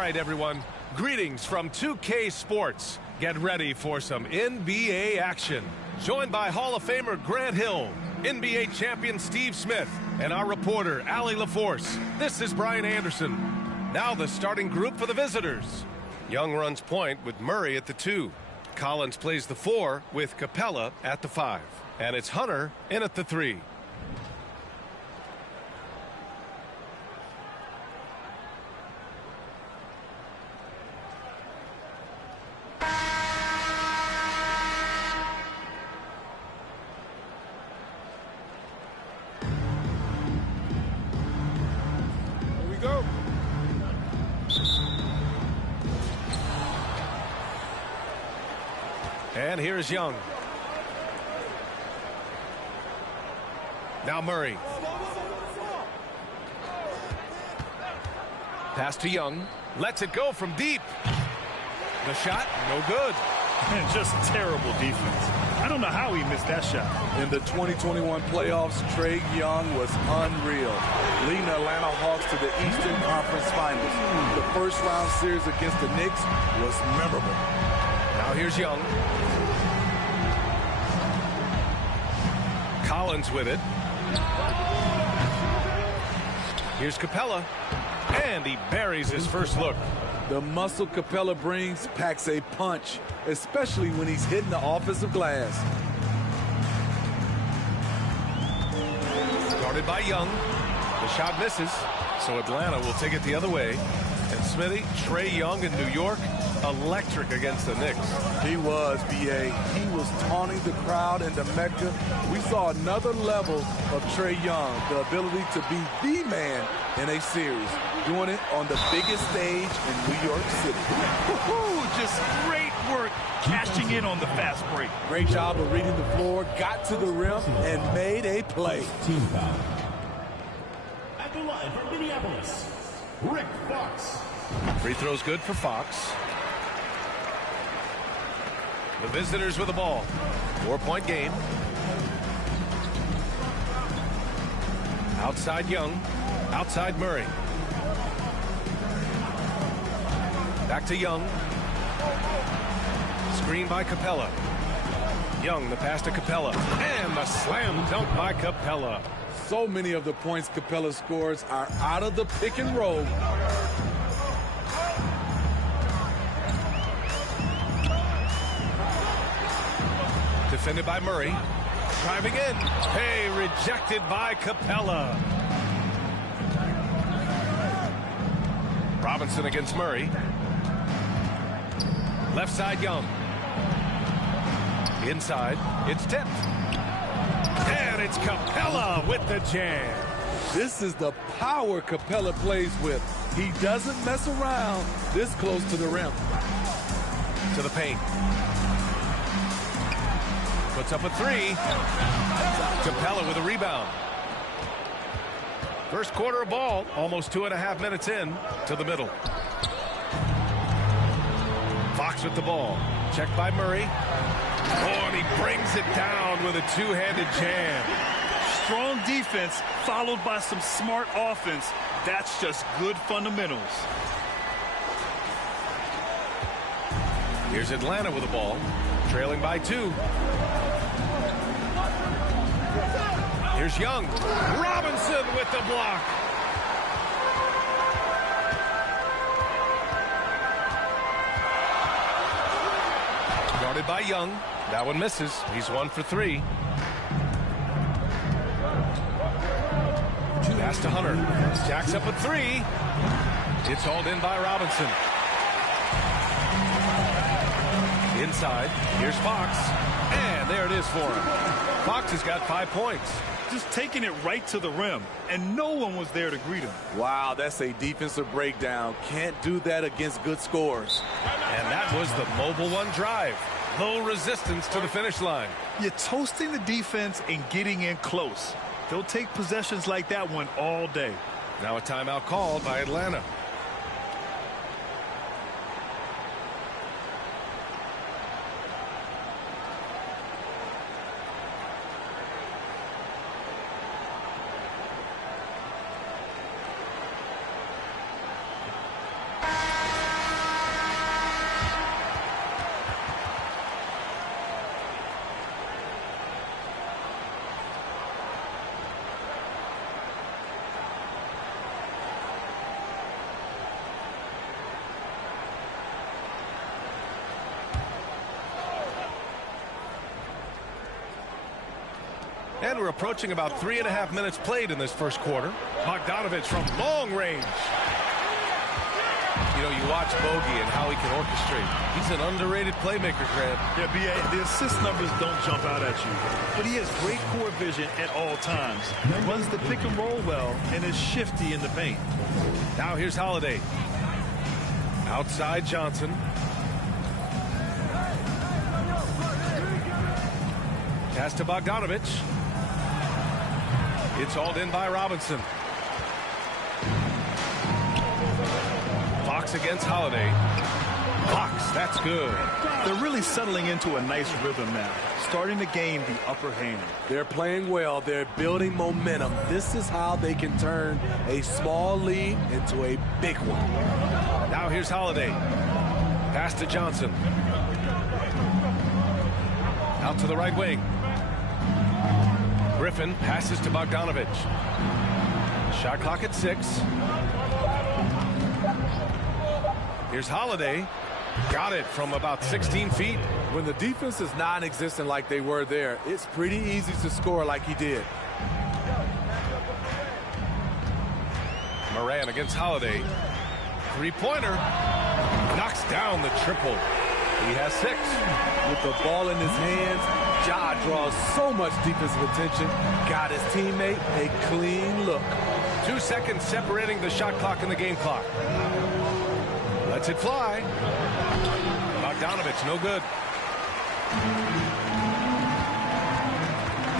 right, everyone. Greetings from 2K Sports. Get ready for some NBA action. Joined by Hall of Famer Grant Hill, NBA champion Steve Smith, and our reporter, Allie LaForce. This is Brian Anderson. Now the starting group for the visitors. Young runs point with Murray at the 2. Collins plays the 4 with Capella at the 5. And it's Hunter in at the 3. And here's Young. Now Murray. Pass to Young. Lets it go from deep. The shot, no good. And just terrible defense. I don't know how he missed that shot. In the 2021 playoffs, Trae Young was unreal, leading the Atlanta Hawks to the Eastern Conference Finals. The first-round series against the Knicks was memorable. Now here's Young. Collins with it. Here's Capella. And he buries his first look. The muscle Capella brings packs a punch, especially when he's hitting the offensive glass. Guarded by Young. The shot misses, so Atlanta will take it the other way. And Smithy, Trae Young in New York, electric against the Knicks. He was, B.A. He was taunting the crowd in the Mecca. We saw another level of Trae Young, the ability to be the man in a series, doing it on the biggest stage in New York City. Just great work cashing in on the fast break. Great job of reading the floor, got to the rim, and made a play. Team foul. At the line from Minneapolis, Rick Fox. Free throw's good for Fox. The visitors with the ball. 4-point game. Outside Young. Outside Murray. Back to Young. Screen by Capella. Young, the pass to Capella. And the slam dunk by Capella. So many of the points Capella scores are out of the pick and roll. Defended by Murray. Driving in. Hey, rejected by Capella. Robinson against Murray. Left side Young. Inside. It's tipped. And it's Capella with the jam. This is the power Capella plays with. He doesn't mess around this close to the rim. To the paint. Puts up a 3. Capella with a rebound. First quarter of ball, almost 2.5 minutes in to the middle. Fox with the ball. Checked by Murray. Oh, and he brings it down with a two-handed jam. Strong defense followed by some smart offense. That's just good fundamentals. Here's Atlanta with the ball. Trailing by 2. Here's Young. Robinson with the block. Guarded by Young. That one misses. He's 1 for 3. Pass to Hunter. Jacks up a 3. It's hauled in by Robinson. Inside. Here's Fox. And there it is for him. Fox has got 5 points. Just taking it right to the rim, and no one was there to greet him. Wow, that's a defensive breakdown. Can't do that against good scores. And that was the Mobile One drive. Low resistance to the finish line. You're toasting the defense and getting in close. They'll take possessions like that one all day. Now a timeout called by Atlanta. And we're approaching about 3.5 minutes played in this first quarter. Bogdanovich from long range. You know, you watch Bogey and how he can orchestrate. He's an underrated playmaker, Grant. Yeah, B.A., the assist numbers don't jump out at you, but he has great core vision at all times. He runs the pick and roll well and is shifty in the paint. Now here's Holiday. Outside Johnson. Pass to Bogdanovich. It's hauled in by Robinson. Fox against Holiday. Fox, that's good. They're really settling into a nice rhythm now, starting to gain the upper hand. They're playing well. They're building momentum. This is how they can turn a small lead into a big one. Now here's Holiday. Pass to Johnson. Out to the right wing. Griffin passes to Bogdanovich. Shot clock at 6. Here's Holiday. Got it from about 16 feet. When the defense is non-existent like they were there, it's pretty easy to score like he did. Moran against Holiday. Three-pointer. Knocks down the triple. He has 6. With the ball in his hands, Ja draws so much defensive attention. Got his teammate a clean look. 2 seconds separating the shot clock and the game clock. Lets it fly. Bogdanovich, no good.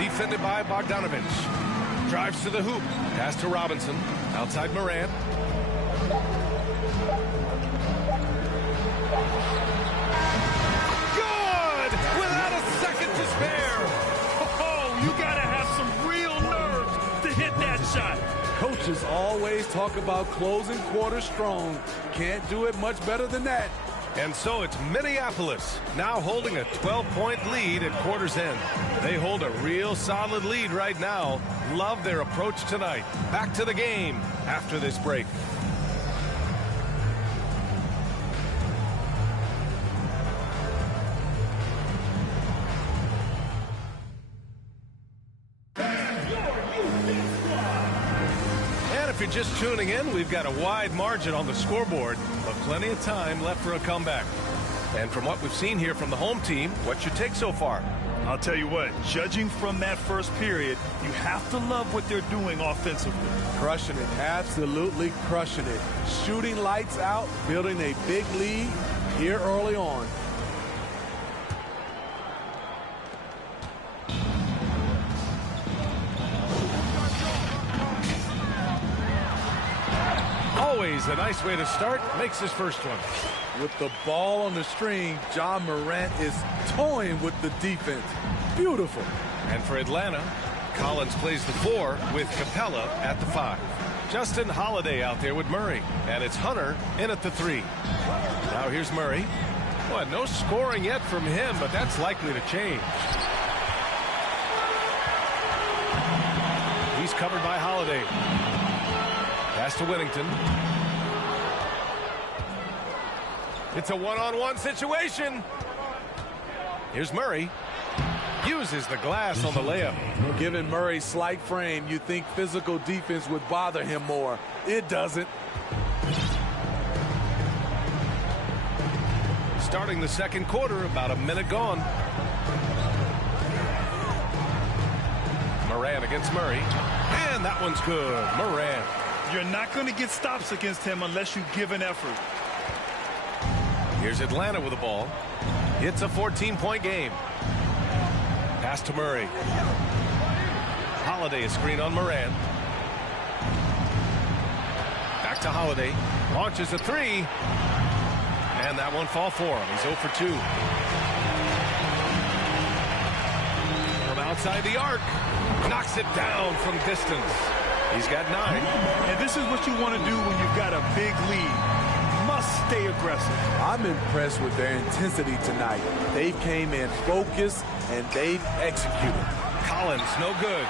Defended by Bogdanovich. Drives to the hoop. Pass to Robinson. Outside Moran. Good! Without a second to spare. Oh, you gotta have some real nerve to hit that shot. Coaches always talk about closing quarters strong. Can't do it much better than that. And so it's Minneapolis now holding a 12-point lead at quarter's end. They hold a real solid lead right now. Love their approach tonight. Back to the game after this break. If you're just tuning in, we've got a wide margin on the scoreboard, but plenty of time left for a comeback. And from what we've seen here from the home team, what's your take so far? I'll tell you what, judging from that first period, you have to love what they're doing offensively. Crushing it, absolutely crushing it. Shooting lights out, building a big lead here early on. Always a nice way to start. Makes his first one. With the ball on the string, John Morant is toying with the defense. Beautiful. And for Atlanta, Collins plays the 4 with Capella at the 5. Justin Holiday out there with Murray. And it's Hunter in at the 3. Now here's Murray. Well, no scoring yet from him, but that's likely to change. He's covered by Holiday. Pass to Whittington. It's a one-on-one situation. Here's Murray. Uses the glass on the layup. Given Murray's slight frame, you think physical defense would bother him more. It doesn't. Starting the second quarter, about a minute gone. Moran against Murray. And that one's good. Moran. You're not going to get stops against him unless you give an effort. Here's Atlanta with the ball. It's a 14-point game. Pass to Murray. Holiday, a screen on Moran. Back to Holiday. Launches a 3. And that one fall for him. He's 0 for 2. From outside the arc. Knocks it down from distance. He's got 9. And this is what you want to do when you've got a big lead. Must stay aggressive. I'm impressed with their intensity tonight. They came in focused and they've executed. Collins, no good.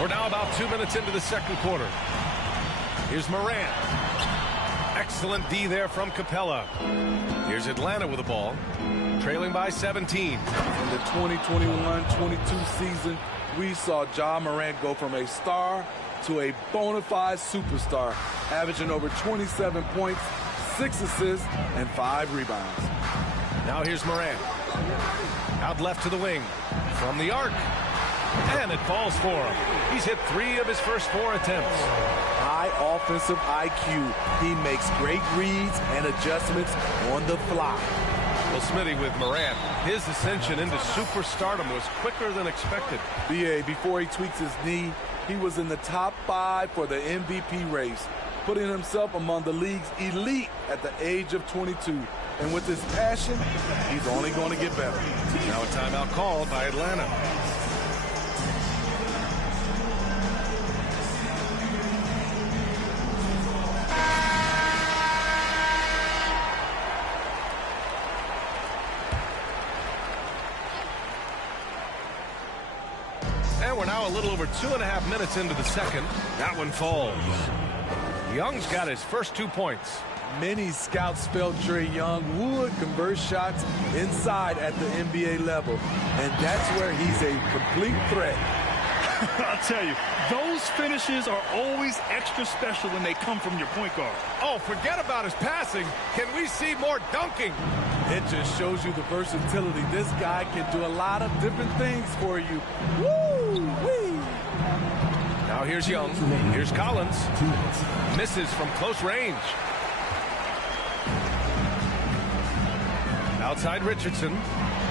We're now about 2 minutes into the second quarter. Here's Morant. Excellent D there from Capella. Here's Atlanta with the ball, trailing by 17. In the 2021-22 season, we saw Ja Morant go from a star to a bona fide superstar, averaging over 27 points, 6 assists, and 5 rebounds. Now here's Morant. Out left to the wing. From the arc. And it falls for him. He's hit 3 of his first 4 attempts. High offensive IQ. He makes great reads and adjustments on the fly. Well, Smitty, with Morant, his ascension into superstardom was quicker than expected. BA, before he tweaks his knee, he was in the top 5 for the MVP race, putting himself among the league's elite at the age of 22. And with his passion, he's only going to get better. Now a timeout called by Atlanta. And we're now a little over 2.5 minutes into the second. That one falls. Young's got his first 2 points. Many scouts felt Trae Young would convert shots inside at the NBA level, and that's where he's a complete threat. I'll tell you, those finishes are always extra special when they come from your point guard. Oh, forget about his passing. Can we see more dunking? It just shows you the versatility. This guy can do a lot of different things for you. Woo-wee! Now here's Young. Here's Collins. Misses from close range. Outside Richardson.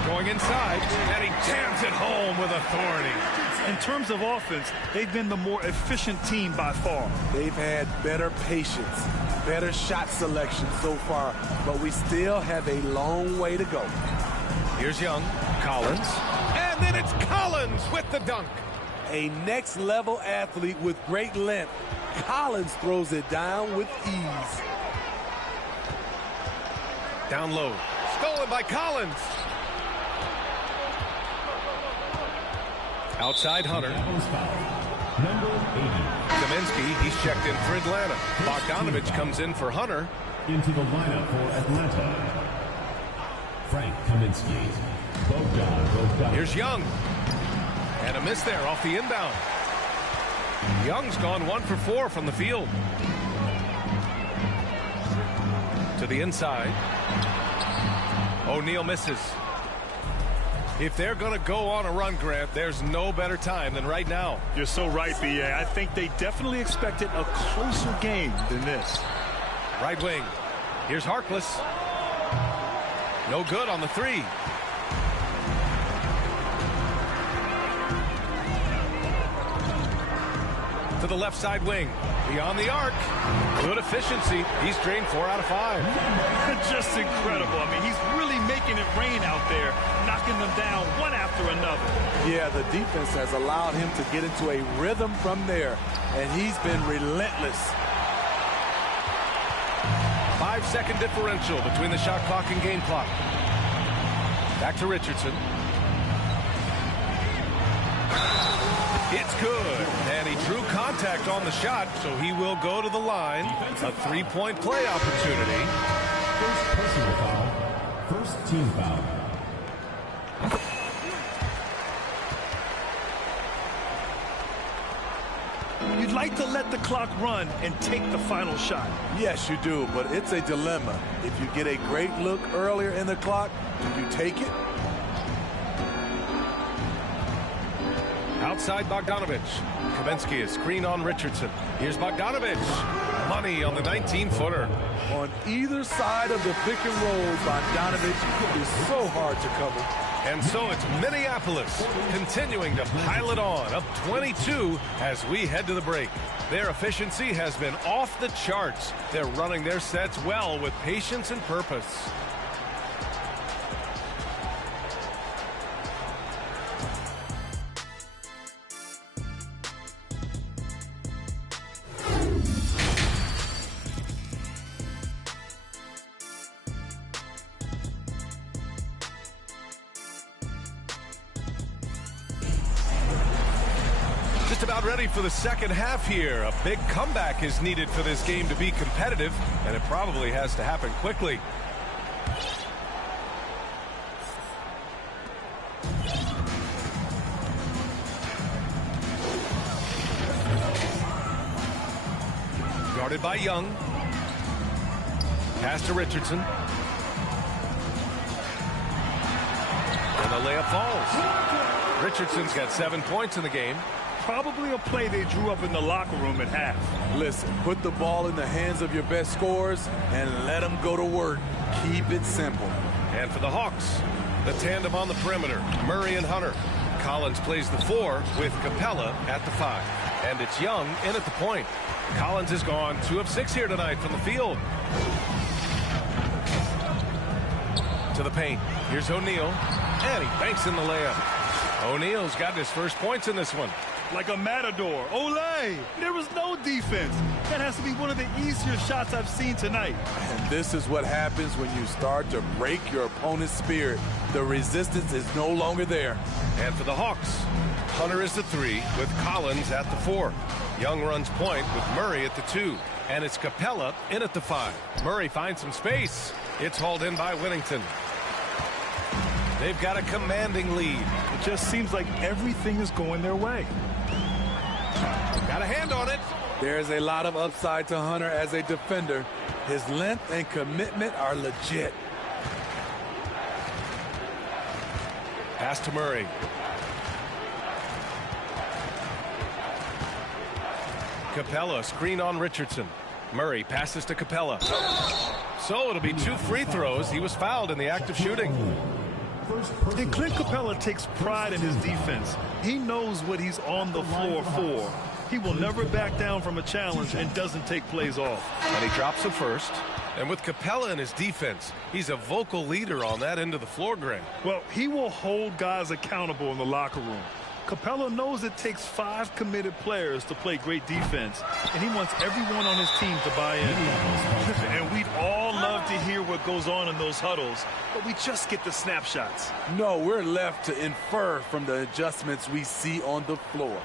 Going inside. And he jams it home with authority. In terms of offense, they've been the more efficient team by far. They've had better patience, better shot selection so far, but we still have a long way to go. Here's Young. Collins. And then it's Collins with the dunk. A next-level athlete with great length. Collins throws it down with ease. Down low. Stolen by Collins. Outside Hunter. Number 80. Kaminsky, he's checked in for Atlanta. Bogdanovich comes in for Hunter. Into the lineup for Atlanta, Frank Kaminsky. Bogdan. Here's Young. And a miss there off the inbound. Young's gone 1 for 4 from the field. To the inside. O'Neal misses. If they're going to go on a run, Grant, there's no better time than right now. You're so right, B.A. I think they definitely expected a closer game than this. Right wing. Here's Harkless. No good on the 3. To the left side wing. Beyond the arc. Good efficiency. He's drained 4 out of 5. Just incredible. I mean, he's really making it rain out there, knocking them down one after another. Yeah, the defense has allowed him to get into a rhythm from there, and he's been relentless. 5-second differential between the shot clock and game clock. Back to Richardson. It's good, and he drew contact on the shot, so he will go to the line. A 3-point play opportunity. First personal foul. First team foul. You'd like to let the clock run and take the final shot. Yes, you do, but it's a dilemma. If you get a great look earlier in the clock, do you take it? Outside Bogdanovich. Kaminsky is screen on Richardson. Here's Bogdanovich. Money on the 19-footer. On either side of the pick and roll, Bogdanovich is so hard to cover. And so it's Minneapolis continuing to pile it on, up 22 as we head to the break. Their efficiency has been off the charts. They're running their sets well with patience and purpose. about ready for the second half here. A big comeback is needed for this game to be competitive, and it probably has to happen quickly. Guarded by Young. Pass to Richardson. And the layup falls. Richardson's got 7 points in the game. Probably a play they drew up in the locker room at half. Listen, put the ball in the hands of your best scorers and let them go to work. Keep it simple. And for the Hawks, the tandem on the perimeter, Murray and Hunter. Collins plays the 4 with Capella at the 5. And it's Young in at the point. Collins has gone 2 of 6 here tonight from the field. To the paint. Here's O'Neal. And he banks in the layup. O'Neal's got his first points in this one. Like a matador. Olay! There was no defense. That has to be one of the easier shots I've seen tonight. And this is what happens when you start to break your opponent's spirit. The resistance is no longer there. And for the Hawks, Hunter is the 3 with Collins at the 4. Young runs point with Murray at the 2. And it's Capella in at the 5. Murray finds some space. It's hauled in by Whittington. They've got a commanding lead. It just seems like everything is going their way. Got a hand on it. There's a lot of upside to Hunter as a defender. His length and commitment are legit. Pass to Murray. Capella, screen on Richardson. Murray passes to Capella. So it'll be 2 free throws. He was fouled in the act of shooting. And Clint Capella takes pride in his defense. He knows what he's on the floor for. He will never back down from a challenge and doesn't take plays off. And he drops the first. And with Capella in his defense, he's a vocal leader on that end of the floor, Greg. Well, he will hold guys accountable in the locker room. Capella knows it takes 5 committed players to play great defense, and he wants everyone on his team to buy in. And we'd all love to hear what goes on in those huddles, but we just get the snapshots. No, we're left to infer from the adjustments we see on the floor.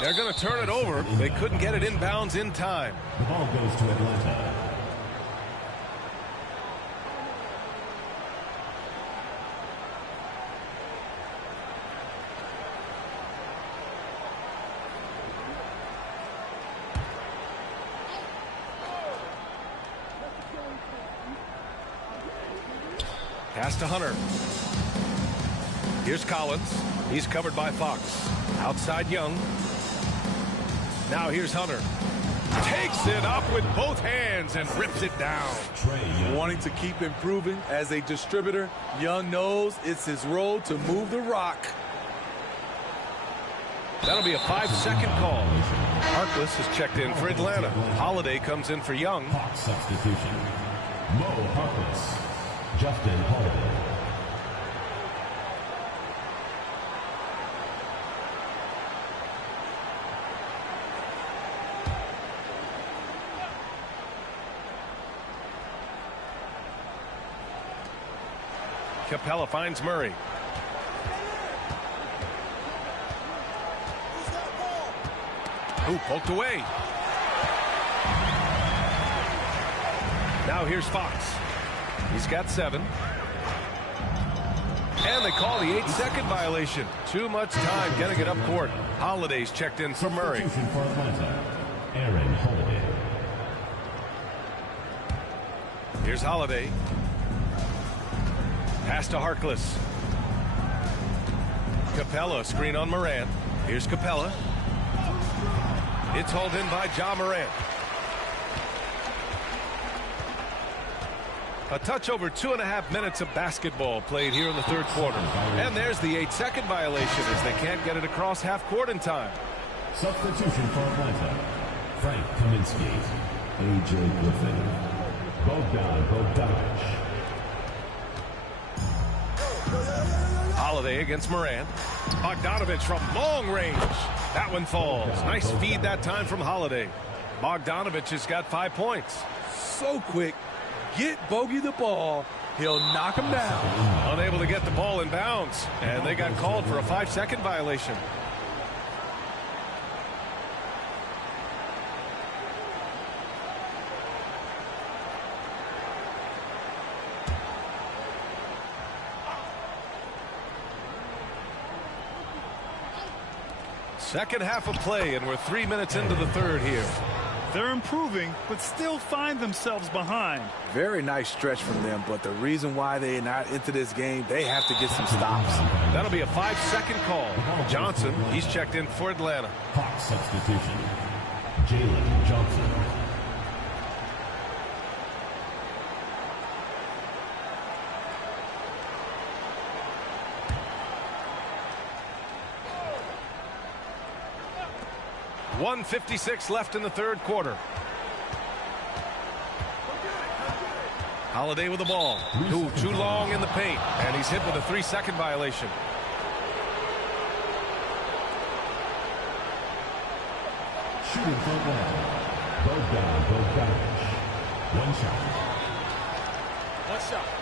They're going to turn it over. They couldn't get it inbounds in time. The ball goes to Atlanta. Pass to Hunter. Here's Collins. He's covered by Fox. Outside Young. Now here's Hunter. Takes it up with both hands and rips it down. Wanting to keep improving as a distributor, Young knows it's his role to move the rock. That'll be a 5-second call. Harkless is checked in for Atlanta. Holiday comes in for Young. Hawk substitution. Mo Harkless. Justin Holiday. Capella finds Murray. Ooh, poked away. Now here's Fox. He's got 7. And they call the 8-second violation. Too much time getting it up court. Holiday's checked in for Murray. Substitution for Atlanta. Aaron Holiday. Here's Holiday. Pass to Harkless. Capella, screen on Morant. Here's Capella. It's hauled in by Ja Morant. A touch over 2.5 minutes of basketball played here in the third quarter. And there's the 8-second violation as they can't get it across half court in time. Substitution for Atlanta. Frank Kaminsky. A.J. Griffin. Bogdan Bogdanovic. Holiday against Morant. Bogdanovic from long range. That one falls. Nice feed that time from Holiday. Bogdanovic has got 5 points. So quick. Get Bogey the ball. He'll knock him down. Unable to get the ball in bounds. And they got called for a 5-second violation. Second half of play, and we're 3 minutes into the third here. They're improving, but still find themselves behind. Very nice stretch from them, but the reason why they're not into this game, they have to get some stops. That'll be a 5-second call. Johnson, he's checked in for Atlanta. Hawk substitution. Jalen Johnson. .156 left in the third quarter. Holiday with the ball. Ooh, too long in the paint, and he's hit with a 3-second violation. Shooting for Atlanta. Bogdan Bogdanovic. One shot. One shot.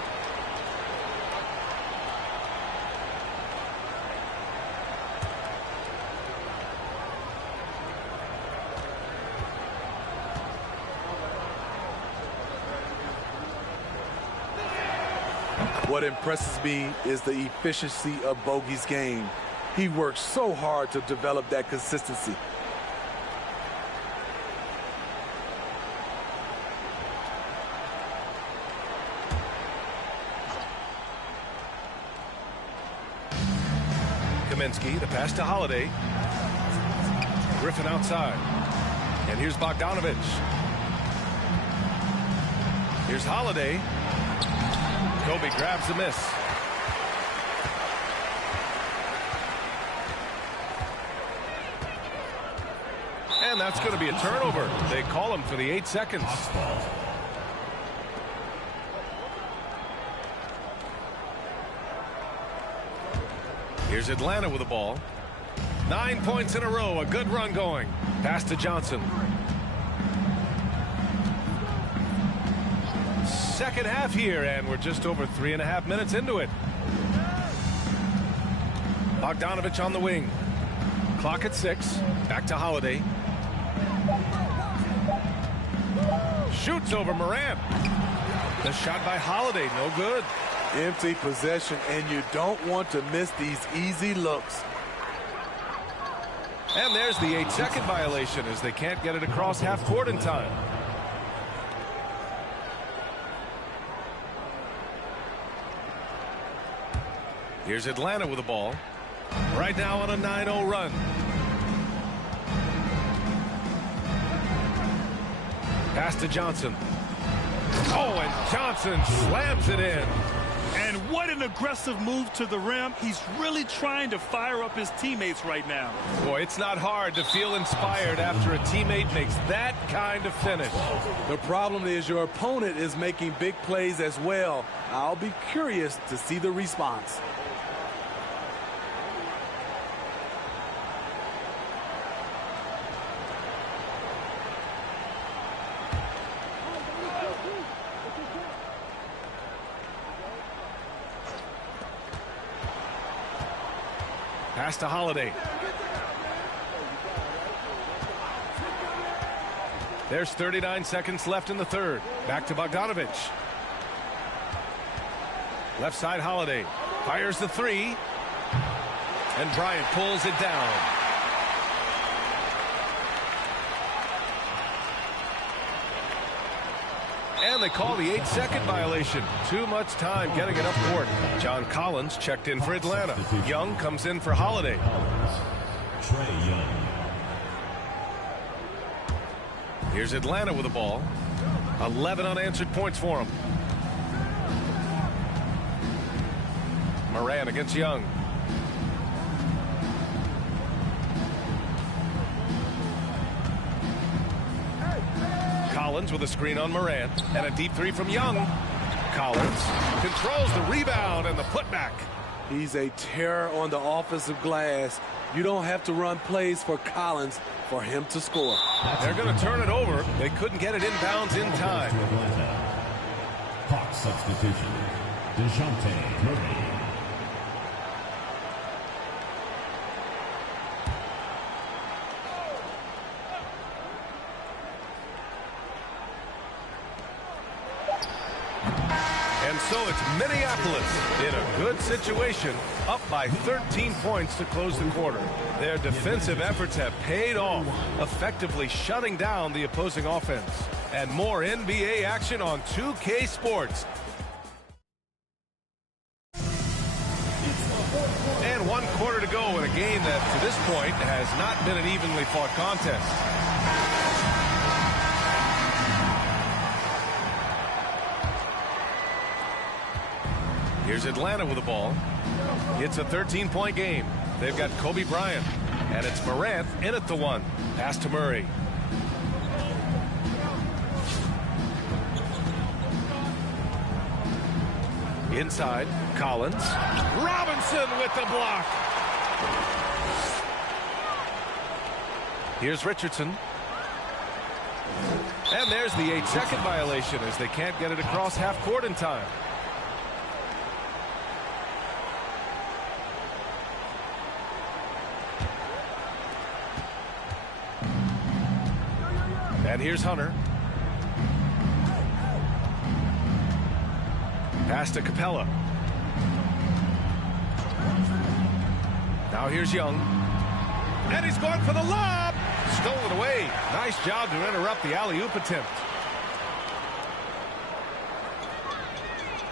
What impresses me is the efficiency of Bogey's game. He works so hard to develop that consistency. Kaminsky, the pass to Holiday. Griffin outside. And here's Bogdanovic. Here's Holiday. Kobe grabs the miss. And that's going to be a turnover. They call him for the 8 seconds. Here's Atlanta with the ball. 9 points in a row. A good run going. Pass to Johnson. Second half here, and we're just over 3.5 minutes into it. Bogdanovic on the wing. Clock at 6. Back to Holiday. Shoots over Morant. The shot by Holiday, no good. Empty possession, and you don't want to miss these easy looks. And there's the 8-second violation as they can't get it across half court in time. Here's Atlanta with the ball. Right now on a 9-0 run. Pass to Johnson. Oh, and Johnson slams it in. And what an aggressive move to the rim. He's really trying to fire up his teammates right now. Boy, it's not hard to feel inspired after a teammate makes that kind of finish. The problem is your opponent is making big plays as well. I'll be curious to see the response. Pass to Holiday. There's 39 seconds left in the third. Back to Bogdanovich. Left side Holiday. Fires the three. And Bryant pulls it down. And they call the 8-second violation. Too much time getting it up court. John Collins checked in for Atlanta. Young comes in for Holiday. Trae Young. Here's Atlanta with the ball. 11 unanswered points for him. Moran against Young. Collins with a screen on Moran. And a deep three from Young. Collins controls the rebound and the putback. He's a terror on the offensive glass. You don't have to run plays for Collins for him to score. They're going to turn it over. They couldn't get it inbounds in time. Hawks substitution. DeJounte Murray. And so it's Minneapolis in a good situation, up by 13 points to close the quarter. Their defensive efforts have paid off, effectively shutting down the opposing offense. And more NBA action on 2K Sports. And 1 quarter to go in a game that, to this point, has not been an evenly fought contest. Here's Atlanta with the ball. It's a 13-point game. They've got Kobe Bryant, and it's Morant in at the one. Pass to Murray. Inside, Collins. Robinson with the block. Here's Richardson. And there's the 8-second violation as they can't get it across half court in time. And here's Hunter. Pass to Capella. Now here's Young. And he's going for the lob. Stolen away. Nice job to interrupt the alley-oop attempt.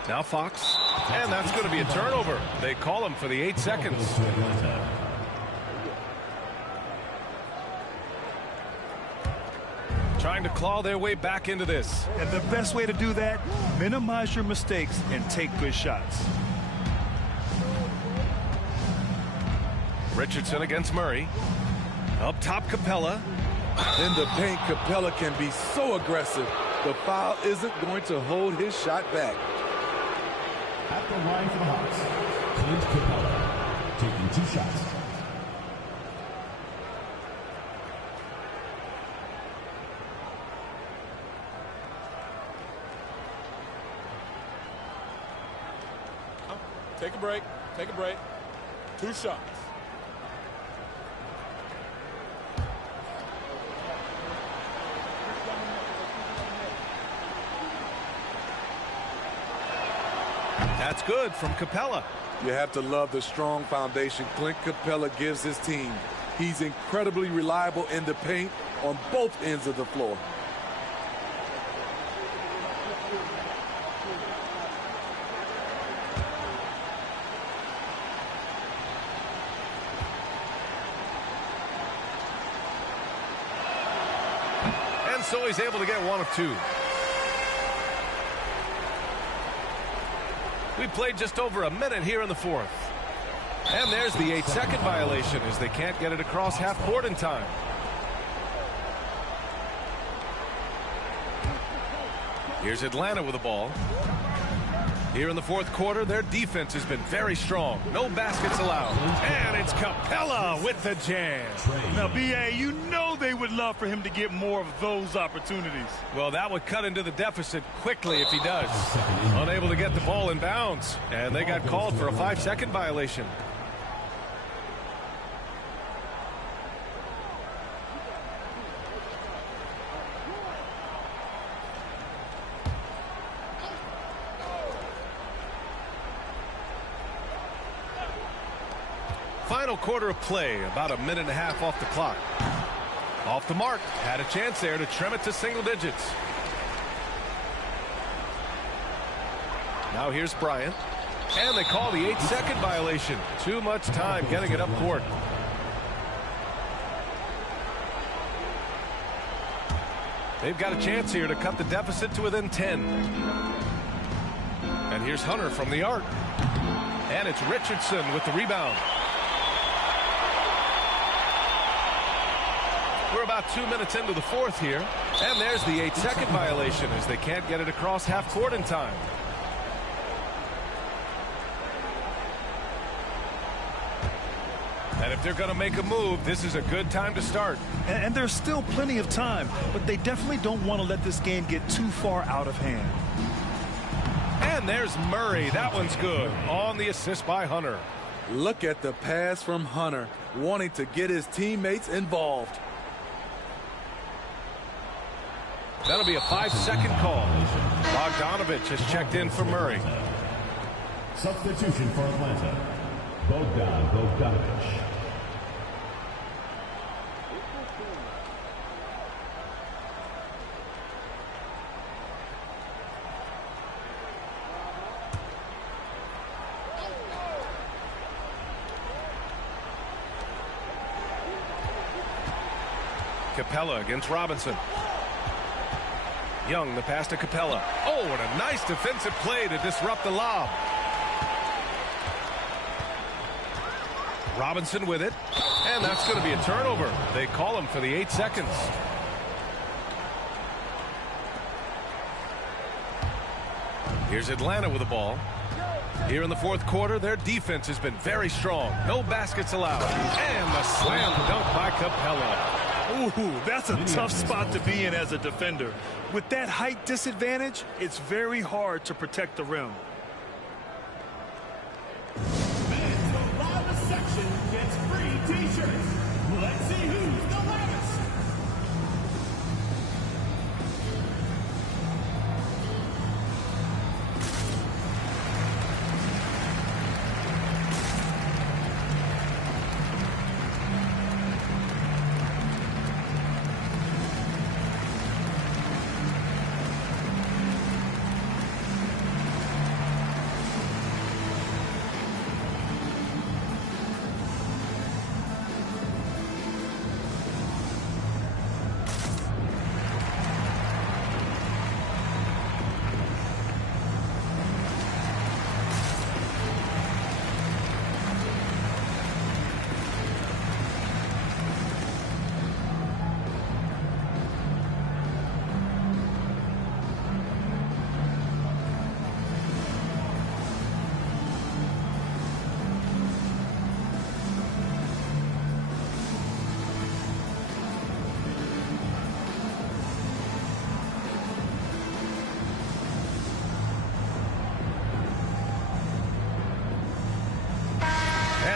Now Fox. And that's going to be a turnover. They call him for the 8 seconds. Trying to claw their way back into this. And the best way to do that, minimize your mistakes and take good shots. Richardson against Murray. Up top, Capella. In the paint, Capella can be so aggressive. The foul isn't going to hold his shot back. At the line for the Hawks, Clint Capella, taking 2 shots. Take a break. Take a break. 2 shots. That's good from Capella. You have to love the strong foundation Clint Capella gives his team. He's incredibly reliable in the paint on both ends of the floor. And so he's able to get 1 of 2. We played just over a minute here in the fourth. And there's the 8-second violation as they can't get it across half court in time. Here's Atlanta with the ball. Here in the fourth quarter, their defense has been very strong. No baskets allowed. And it's Capella with the jam. Now, B.A., you know they would love for him to get more of those opportunities. Well, that would cut into the deficit quickly if he does. Unable to get the ball in bounds. And they got called for a 5-second violation. Final quarter of play, about a minute and a half off the clock. Off the mark, had a chance there to trim it to single digits. Now here's Bryant. And they call the 8-second violation. Too much time getting it up court. They've got a chance here to cut the deficit to within 10. And here's Hunter from the arc. And it's Richardson with the rebound. We're about 2 minutes into the fourth here. And there's the 8-second violation as they can't get it across half court in time. And if they're going to make a move, this is a good time to start. And there's still plenty of time, but they definitely don't want to let this game get too far out of hand. And there's Murray. That one's good. On the assist by Hunter. Look at the pass from Hunter, wanting to get his teammates involved. That'll be a 5-second call. Bogdanovich has checked in for Murray. Substitution for Atlanta, Bogdanovich. Capella against Robinson. Young, the pass to Capella. Oh, and a nice defensive play to disrupt the lob. Robinson with it. And that's going to be a turnover. They call him for the 8 seconds. Here's Atlanta with the ball. Here in the fourth quarter, their defense has been very strong. No baskets allowed. And the slam dunk by Capella. Ooh, that's a tough spot to be in as a defender. With that height disadvantage, it's very hard to protect the rim. And the loudest section gets free t-shirts. Let's see who's the loudest.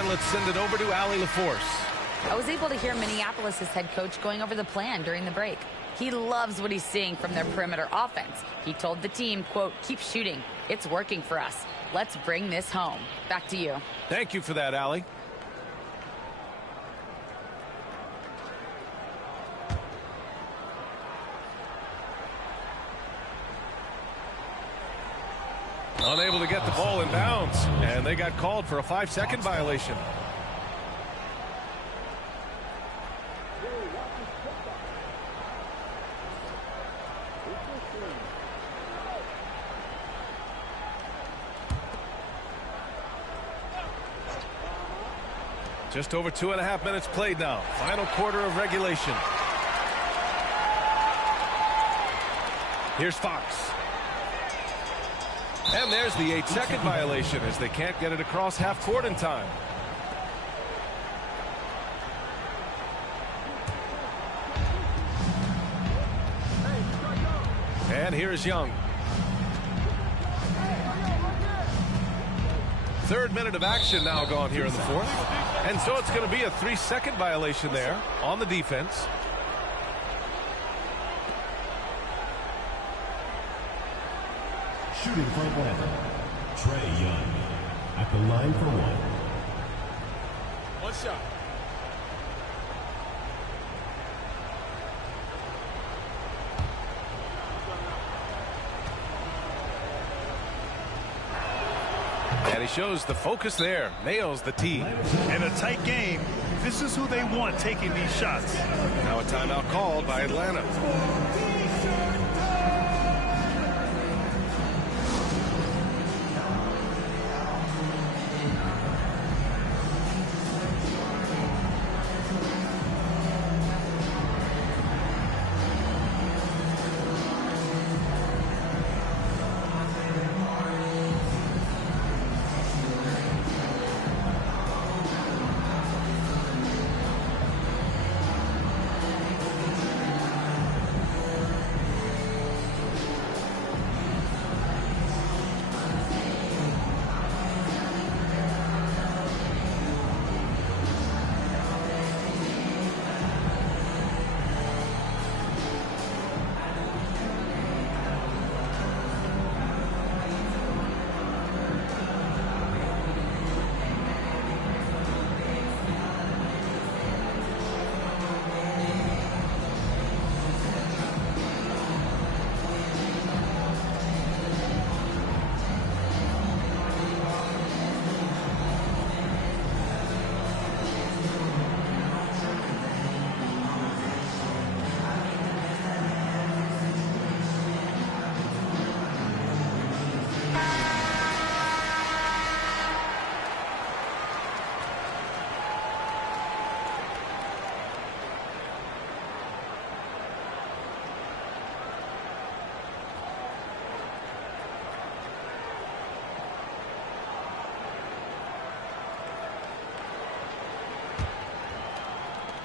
Let's send it over to Allie LaForce. I was able to hear Minneapolis' head coach going over the plan during the break. He loves what he's seeing from their perimeter offense. He told the team, quote, "Keep shooting. It's working for us. Let's bring this home." Back to you. Thank you for that, Allie. Unable to get the ball in bounds, and they got called for a 5-second violation. Just over 2.5 minutes played now. Final quarter of regulation. Here's Fox. And there's the 8-second violation as they can't get it across half court in time. And here's Young. Third minute of action now gone here in the fourth. And so it's going to be a 3-second violation there on the defense. Shooting for Atlanta, Trae Young at the line for one. One shot. And he shows the focus there. Nails the tee. In a tight game, this is who they want taking these shots. Now a timeout called by Atlanta.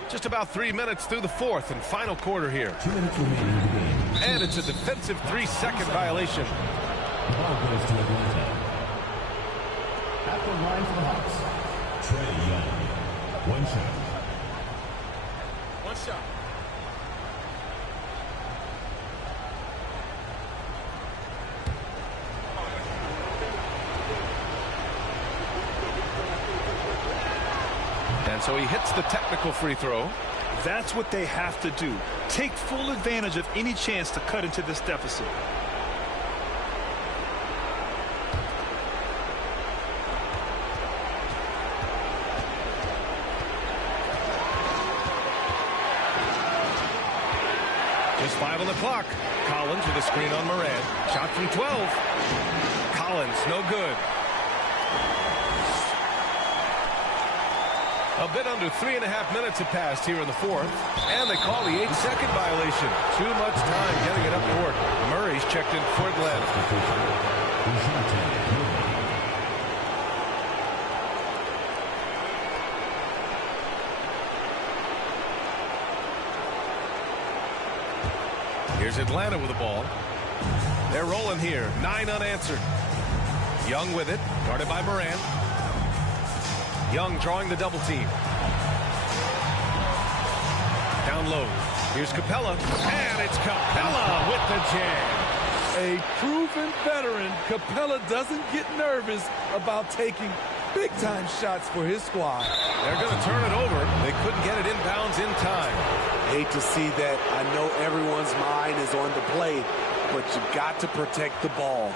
Just about 3 minutes through the fourth and final quarter here. 2 minutes remaining in the game. And it's a defensive 3-second violation. The ball goes to Atlanta. At the line for the Hawks, Trae Young. One shot. One shot. And so he hits the technical free throw. That's what they have to do. Take full advantage of any chance to cut into this deficit. Just 5 on the clock. Collins with a screen on Moran. Shot from 12. Collins, no good. A bit under 3.5 minutes have passed here in the fourth. And they call the 8-second violation. Too much time getting it up court. Murray's checked in for Atlanta. Here's Atlanta with the ball. They're rolling here. 9 unanswered. Young with it. Guarded by Moran. Young drawing the double team. Down low. Here's Capella. And it's Capella with the jam. A proven veteran, Capella doesn't get nervous about taking big-time shots for his squad. They're going to turn it over. They couldn't get it inbounds in time. Hate to see that. I know everyone's mind is on the play, but you got to protect the ball.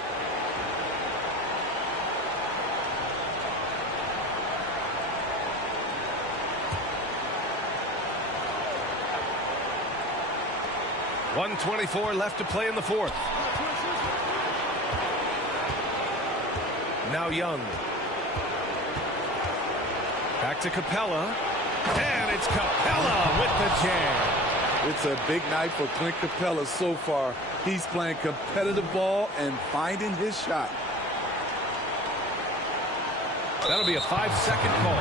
.124 left to play in the fourth. Now Young. Back to Capella. And it's Capella with the jam. It's a big night for Clint Capella so far. He's playing competitive ball and finding his shot. That'll be a 5-second call.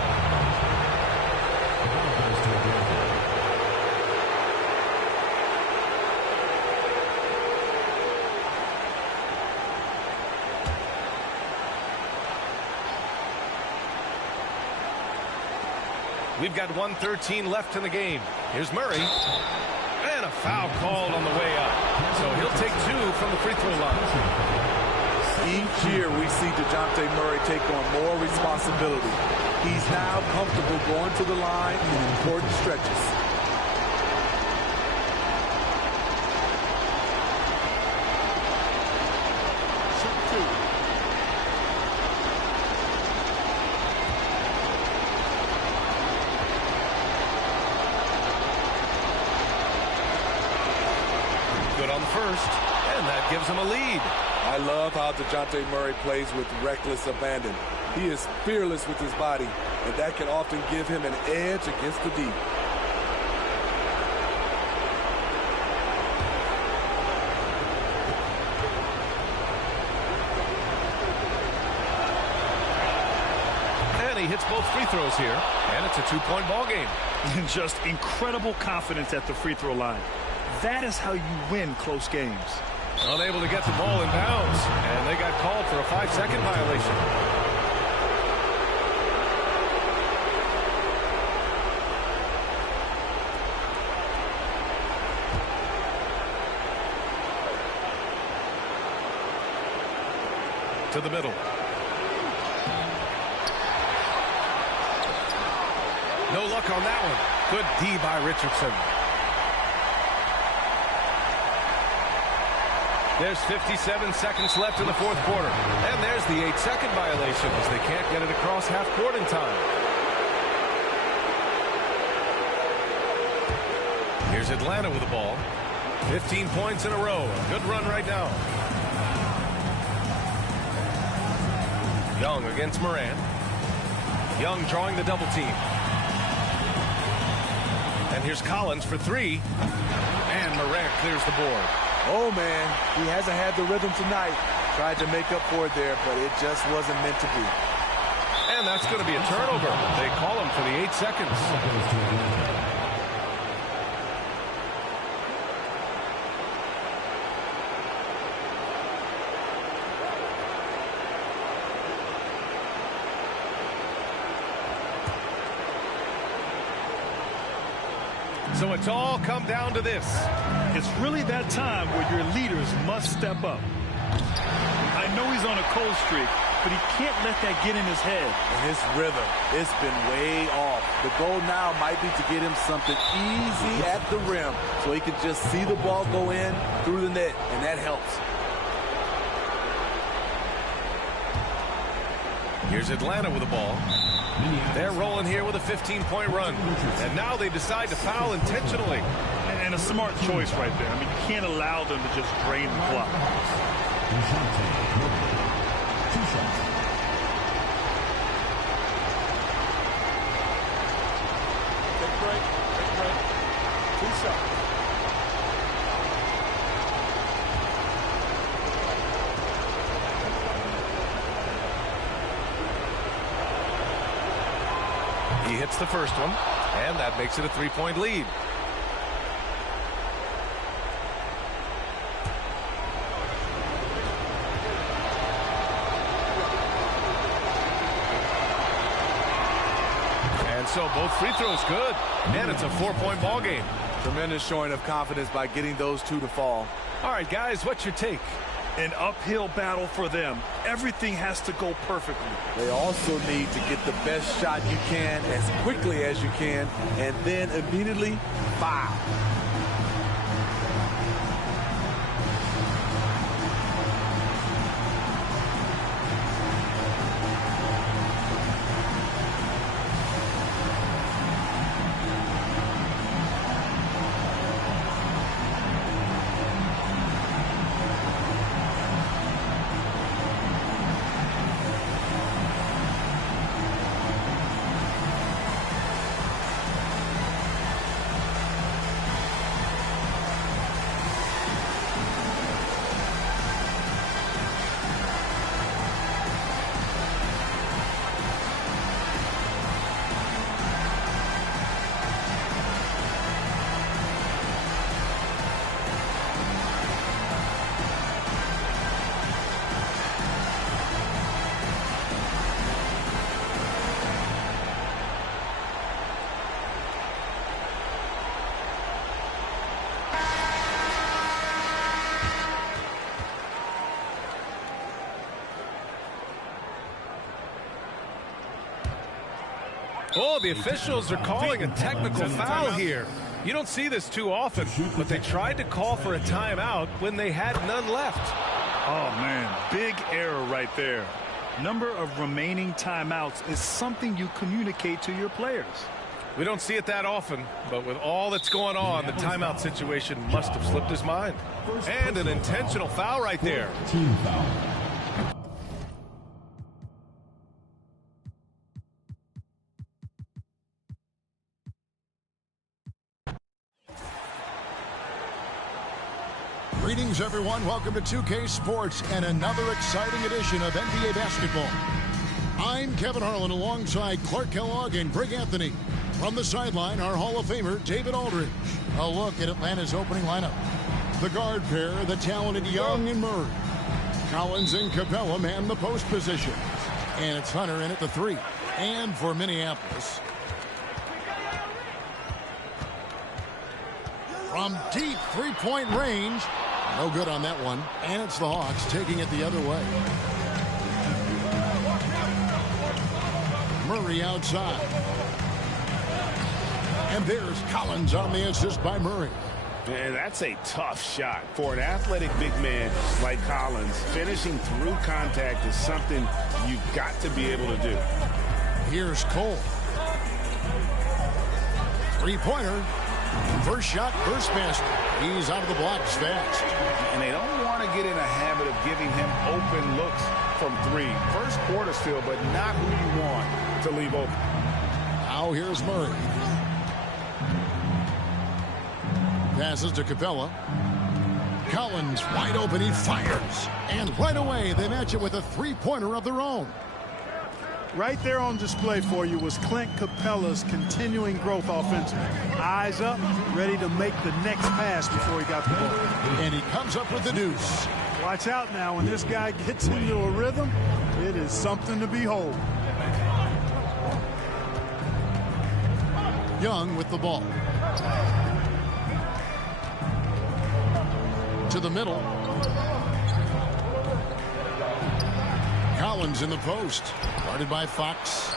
We've got 1:13 left in the game. Here's Murray. And a foul called on the way up. So he'll take 2 from the free throw line. Each year we see DeJounte Murray take on more responsibility. He's now comfortable going to the line in important stretches. Good on the first, and that gives him a lead. I love how DeJounte Murray plays with reckless abandon. He is fearless with his body, and that can often give him an edge against the deep. And he hits both free throws here, and it's a 2-point ball game. And just incredible confidence at the free throw line. That is how you win close games. Unable to get the ball in bounds, and they got called for a 5-second violation. To the middle. No luck on that one. Good D by Richardson. There's 57 seconds left in the fourth quarter. And there's the 8-second violation as they can't get it across half court in time. Here's Atlanta with the ball. 15 points in a row. A good run right now. Young against Moran. Young drawing the double team. And here's Collins for 3. And Moran clears the board. Oh, man, he hasn't had the rhythm tonight. Tried to make up for it there, but it just wasn't meant to be. And that's going to be a turnover. They call him for the 8 seconds. So it's all come down to this. It's really that time where your leaders must step up. I know he's on a cold streak, but he can't let that get in his head. And his rhythm, it's been way off. The goal now might be to get him something easy at the rim so he can just see the ball go in through the net, and that helps. Here's Atlanta with the ball. They're rolling here with a 15-point run. And now they decide to foul intentionally. And a smart choice right there. I mean, you can't allow them to just drain the clock. 2 shots. Take break. 2 shots. He hits the first one, and that makes it a 3-point lead. And so both free throws good, and it's a 4-point ball game. Tremendous showing of confidence by getting those 2 to fall. All right, guys, what's your take? An uphill battle for them. Everything has to go perfectly. They also need to get the best shot you can as quickly as you can, and then immediately foul. the officials are calling a technical foul here. You don't see this too often, but they tried to call for a timeout when they had none left. Oh, man, big error right there. Number of remaining timeouts is something you communicate to your players. We don't see it that often, but with all that's going on, the timeout situation must have slipped his mind. And an intentional foul right there. Team foul. Greetings, everyone. Welcome to 2K Sports and another exciting edition of NBA basketball. I'm Kevin Harlan alongside Clark Kellogg and Greg Anthony. From the sideline, our Hall of Famer, David Aldridge. A look at Atlanta's opening lineup. The guard pair, the talented Young and Murray. Collins and Capella man the post position. And it's Hunter in at the 3. And for Minneapolis, from deep three-point range, no good on that one. And it's the Hawks taking it the other way. Murray outside. And there's Collins on the assist by Murray. And that's a tough shot. For an athletic big man like Collins, finishing through contact is something you've got to be able to do. Here's Cole. Three-pointer. First shot, first basket. He's out of the blocks fast. And they don't want to get in a habit of giving him open looks from 3. First quarter still, but not who you want to leave open. Now here's Murray. Passes to Capella. Collins wide open. He fires. And right away, they match it with a three-pointer of their own. Right there on display for you was Clint Capella's continuing growth offensively. Eyes up, ready to make the next pass before he got the ball. And he comes up with the deuce. Watch out now. When this guy gets into a rhythm, it is something to behold. Young with the ball. To the middle. Collins in the post. Guarded by Fox.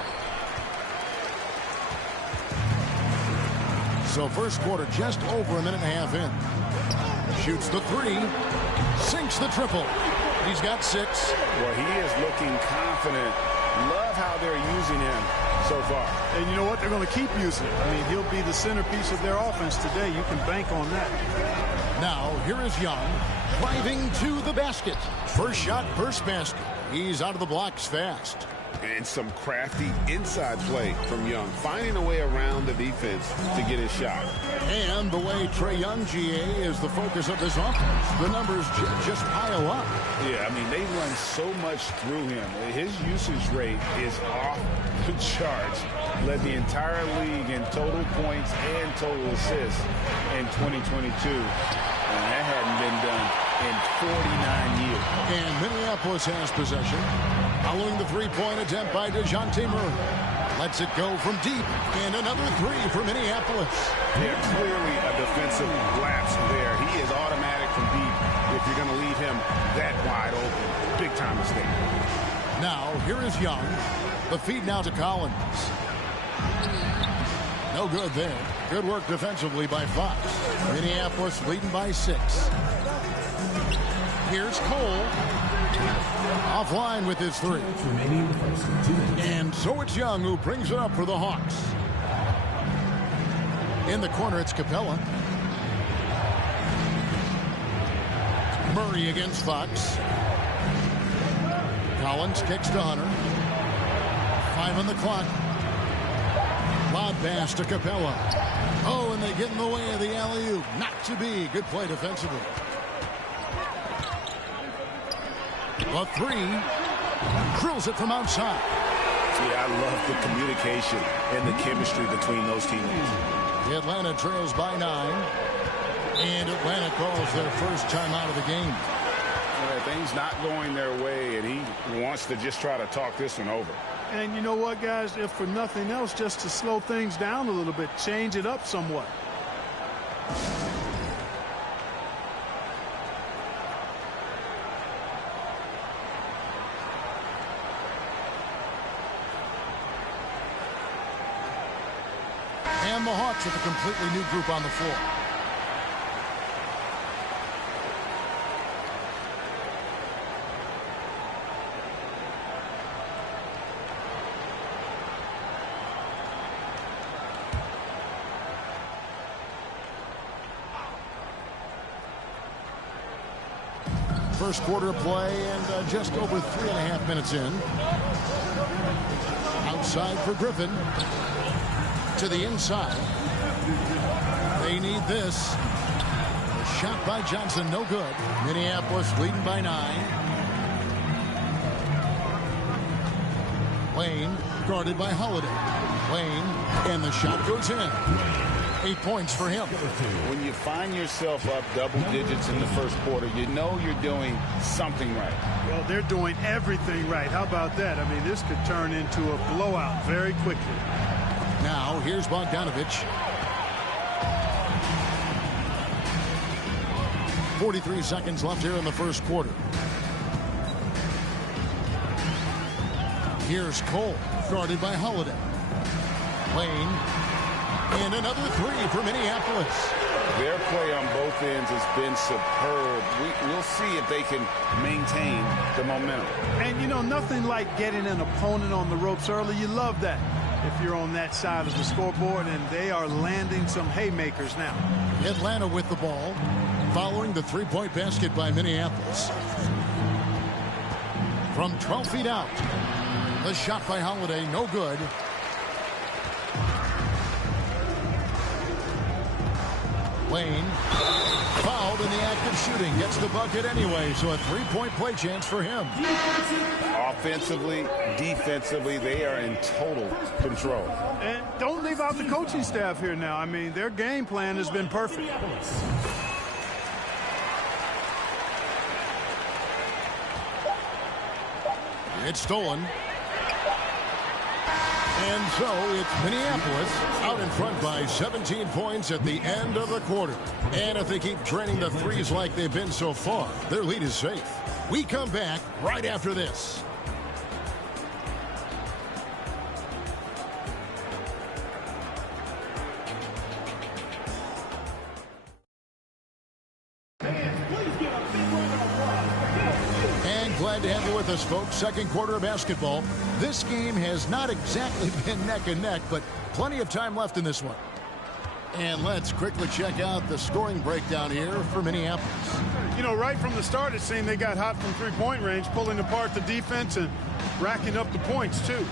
So first quarter just over a minute and a half in. Shoots the 3. Sinks the triple. He's got 6. Well, he is looking confident. Love how they're using him so far. And you know what? They're going to keep using him. I mean, he'll be the centerpiece of their offense today. You can bank on that. Now, here is Young, driving to the basket. First shot, first basket. He's out of the blocks fast. And some crafty inside play from Young, finding a way around the defense to get his shot. And the way Trae Young, GA, is the focus of this offense. The numbers just pile up. Yeah, I mean, they run so much through him. His usage rate is off the charts. Led the entire league in total points and total assists in 2022. And that hadn't been done in 49 years. And Minneapolis has possession. Following the three-point attempt by DeJounte Murray. Lets it go from deep. And another 3 for Minneapolis. Yeah, clearly a defensive lapse there. He is automatic from deep if you're going to leave him that wide open. Big-time mistake. Now, here is Young. The feed now to Collins. No good there. Good work defensively by Fox. Minneapolis leading by 6. Here's Cole. Offline with his 3. And so it's Young who brings it up for the Hawks. In the corner, it's Capella. Murray against Fox. Collins kicks to Hunter. 5 on the clock. Lob pass to Capella. Oh, and they get in the way of the alley-oop. Not to be. Good play defensively. A 3. Drills it from outside. Yeah, I love the communication and the chemistry between those teammates. Atlanta trails by 9. And Atlanta calls their first time out of the game. Things not going their way, and he wants to just try to talk this one over. And you know what, guys? If for nothing else, just to slow things down a little bit, change it up somewhat. And the Hawks with a completely new group on the floor. First quarter play and just over 3.5 minutes in. Outside for Griffin. To the inside. They need this. A shot by Johnson, no good. Minneapolis leading by 9. Wayne guarded by Holiday. Wayne, and the shot goes in. 8 points for him. When you find yourself up double digits in the first quarter, you know you're doing something right. Well, they're doing everything right. How about that? I mean, this could turn into a blowout very quickly. Now, here's Bogdanovich. 43 seconds left here in the first quarter. Here's Cole, guarded by Holiday. Wayne. And another 3 for Minneapolis. Their play on both ends has been superb. We'll see if they can maintain the momentum. And, you know, nothing like getting an opponent on the ropes early. You love that if you're on that side of the scoreboard, and they are landing some haymakers now. Atlanta with the ball, following the three-point basket by Minneapolis. From 12 feet out, the shot by Holiday, no good. Wayne, fouled in the act of shooting, gets the bucket anyway, so a three-point play chance for him. Offensively, defensively, they are in total control. And don't leave out the coaching staff here now. I mean, their game plan has been perfect. It's stolen. And so it's Minneapolis out in front by 17 points at the end of the quarter. And if they keep draining the threes like they've been so far, their lead is safe. We come back right after this. Glad to have you with us, folks. Second quarter of basketball. This game has not exactly been neck and neck, but plenty of time left in this one. And let's quickly check out the scoring breakdown here for Minneapolis. You know, right from the start, it seemed they got hot from three-point range, pulling apart the defense and racking up the points, too.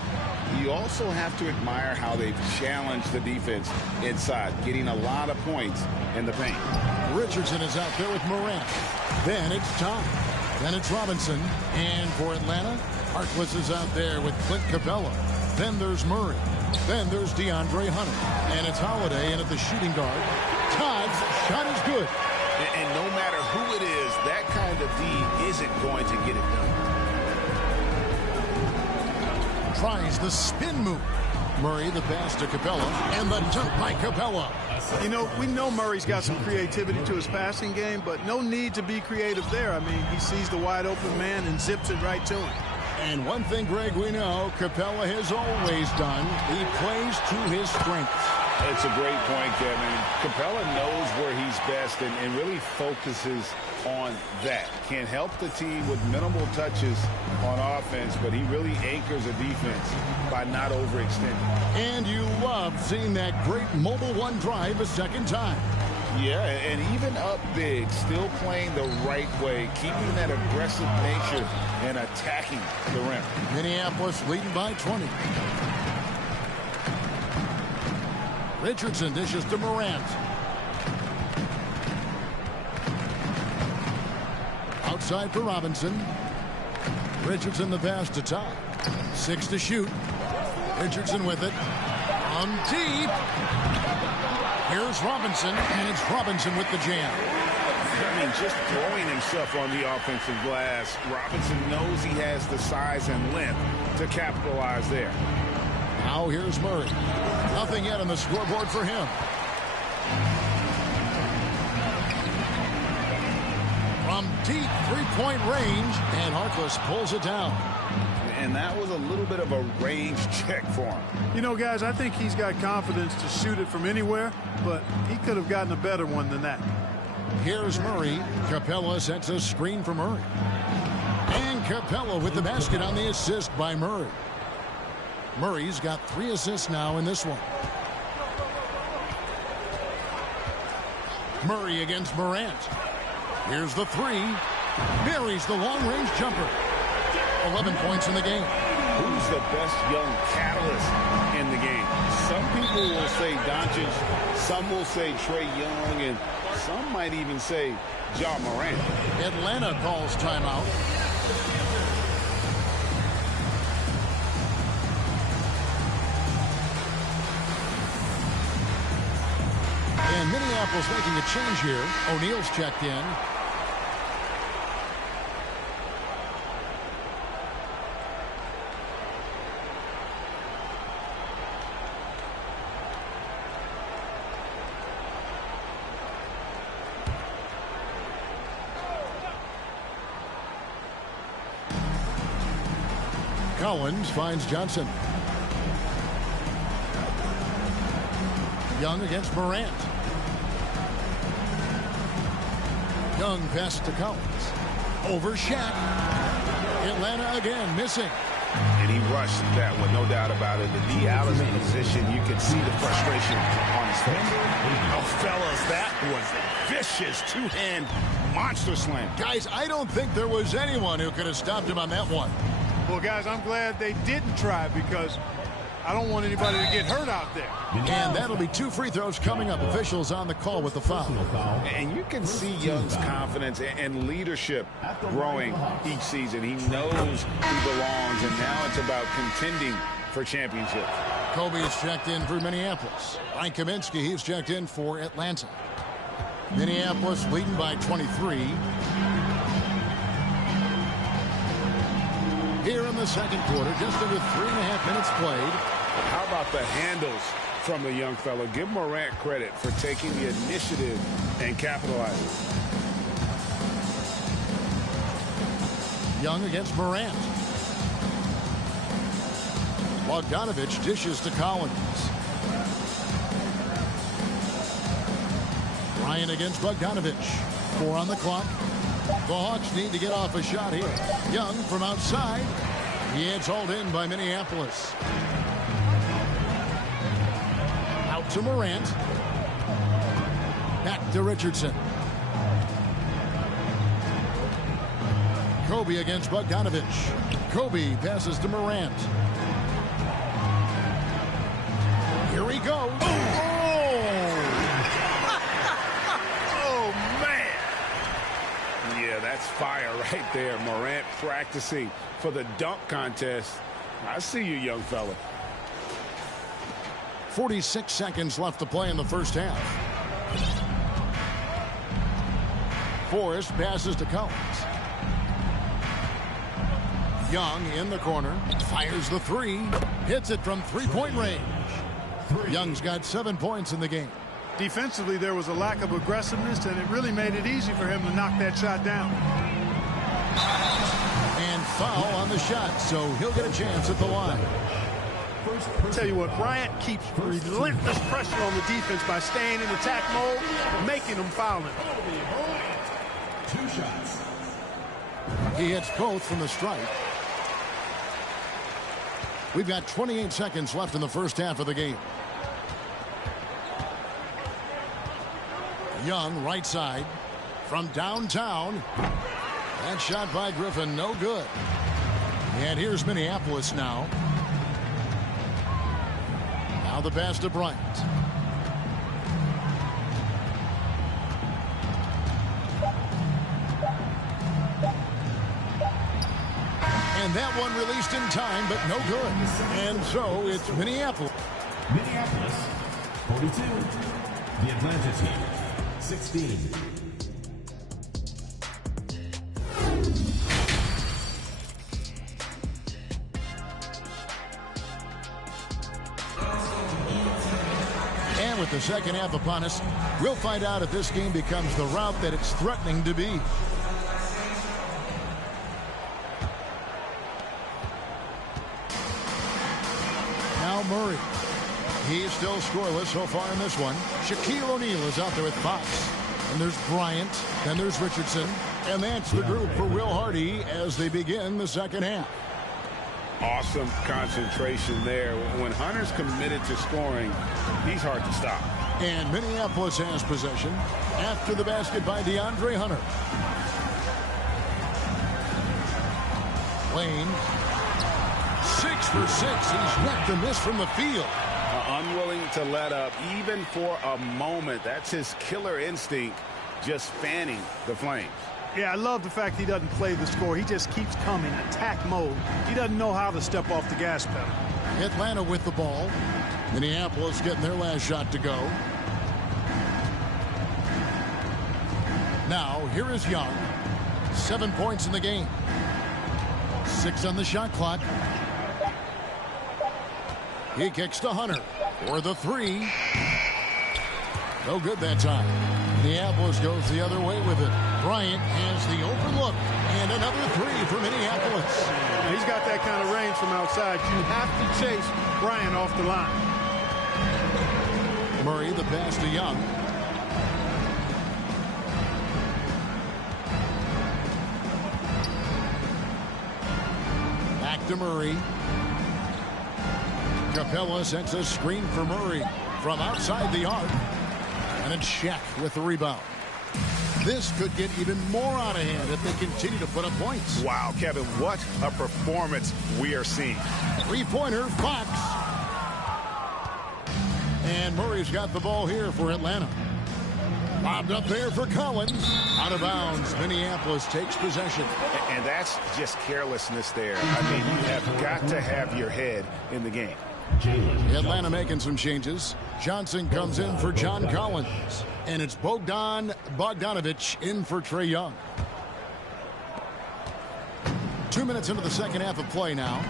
You also have to admire how they've challenged the defense inside, getting a lot of points in the paint. Richardson is out there with Morant. Then it's Tom. Then it's Robinson. And for Atlanta, Harkless is out there with Clint Capella. Then there's Murray. Then there's DeAndre Hunter. And it's Holiday in at the shooting guard. Todd's shot is good. And no matter who it is, that kind of D isn't going to get it done. Tries the spin move. Murray the pass to Capella. And the dunk by Capella. You know, we know Murray's got some creativity to his passing game, but no need to be creative there. I mean, he sees the wide open man and zips it right to him. And one thing, Greg, we know Capella has always done. He plays to his strengths. It's a great point, Kevin. Capella knows where he's best and really focuses on that. Can help the team with minimal touches on offense, but he really anchors a defense by not overextending. And you love seeing that great mobile one drive a second time. Yeah, and even up big, still playing the right way, keeping that aggressive nature and attacking the rim. Minneapolis leading by 20. Richardson dishes to Morant. Outside for Robinson. Richardson the pass to Todd. 6 to shoot. Richardson with it. On deep. Here's Robinson, and it's Robinson with the jam. I mean, just throwing himself on the offensive glass. Robinson knows he has the size and length to capitalize there. Now here's Murray. Nothing yet on the scoreboard for him. From deep three-point range, and Harkless pulls it down. and that was a little bit of a range check for him. You know, guys, I think he's got confidence to shoot it from anywhere, but he could have gotten a better one than that. Here's Murray. Capella sets a screen for Murray. And Capella with the basket on the assist by Murray. Murray's got 3 assists now in this one. Murray against Morant. Here's the 3. Buries the long-range jumper. 11 points in the game. Who's the best young catalyst in the game? Some people will say Doncic, some will say Trae Young, and some might even say Ja Morant. Atlanta calls timeout. And Minneapolis making a change here. O'Neal's checked in. Collins finds Johnson. Young against Morant. Young pass to Collins. Over Shaq. Atlanta again missing. And he rushed that one, no doubt about it. The D. Allison position, you can see the frustration on his face. Oh, fellas, that was a vicious two-hand monster slam. Guys, I don't think there was anyone who could have stopped him on that one. Well, guys, I'm glad they didn't try because I don't want anybody to get hurt out there. And that'll be 2 free throws coming up. Officials on the call with the foul. And you can see Young's confidence and leadership growing each season. He knows he belongs, and now it's about contending for championships. Kobe is checked in for Minneapolis. Mike Kaminsky, he's checked in for Atlanta. Minneapolis leading by 23. Here in the second quarter, just under 3.5 minutes played. How about the handles from the young fella? Give Morant credit for taking the initiative and capitalizing. Young against Morant. Bogdanovich dishes to Collins. Ryan against Bogdanovich. 4 on the clock. The Hawks need to get off a shot here. Young from outside. It's hauled in by Minneapolis. Out to Morant. Back to Richardson. Kobe against Bogdanovich. Kobe passes to Morant. Here he goes. That's fire right there. Morant practicing for the dunk contest. I see you, young fella. 46 seconds left to play in the first half. Forrest passes to Collins. Young in the corner. Fires the 3. Hits it from 3-point range. Young's got 7 points in the game. Defensively, there was a lack of aggressiveness, and it really made it easy for him to knock that shot down. And foul on the shot, so he'll get a chance at the line. I'll tell you what, Bryant keeps relentless pressure on the defense by staying in attack mode, making them foul him. 2 shots. He hits both from the strike. We've got 28 seconds left in the first half of the game. Young, right side, from downtown. That shot by Griffin, no good. And here's Minneapolis now. Now the pass to Bryant. And that one released in time, but no good. And so it's Minneapolis. Minneapolis, 42. The Atlanta team, 16. And with the second half upon us, we'll find out if this game becomes the route that it's threatening to be. Murray. He's still scoreless so far in this one. Shaquille O'Neal is out there with Fox. And there's Bryant. Then there's Richardson. And that's the group for Will Hardy as they begin the second half. Awesome concentration there. When Hunter's committed to scoring, he's hard to stop. And Minneapolis has possession after the basket by DeAndre Hunter. Wayne. 6 for 6. He's yet to miss from the field. Unwilling to let up even for a moment. That's his killer instinct, just fanning the flames. Yeah, I love the fact he doesn't play the score. He just keeps coming, attack mode. He doesn't know how to step off the gas pedal. Atlanta with the ball. Minneapolis getting their last shot to go. Now, here is Young. 7 points in the game. 6 on the shot clock. He kicks to Hunter for the 3. No good that time. Minneapolis goes the other way with it. Bryant has the open look. And another 3 for Minneapolis. He's got that kind of range from outside. You have to chase Bryant off the line. Murray, the pass to Young. Back to Murray. Capella sets a screen for Murray from outside the arc. And it's Shaq with the rebound. This could get even more out of hand if they continue to put up points. Wow, Kevin, what a performance we are seeing. Three-pointer, Fox. And Murray's got the ball here for Atlanta. Lobbed up there for Collins. Out of bounds. Minneapolis takes possession. And that's just carelessness there. I mean, you have got to have your head in the game. Atlanta making some changes. Johnson comes in for John Collins. And it's Bogdanovich in for Trae Young. 2 minutes into the second half of play now.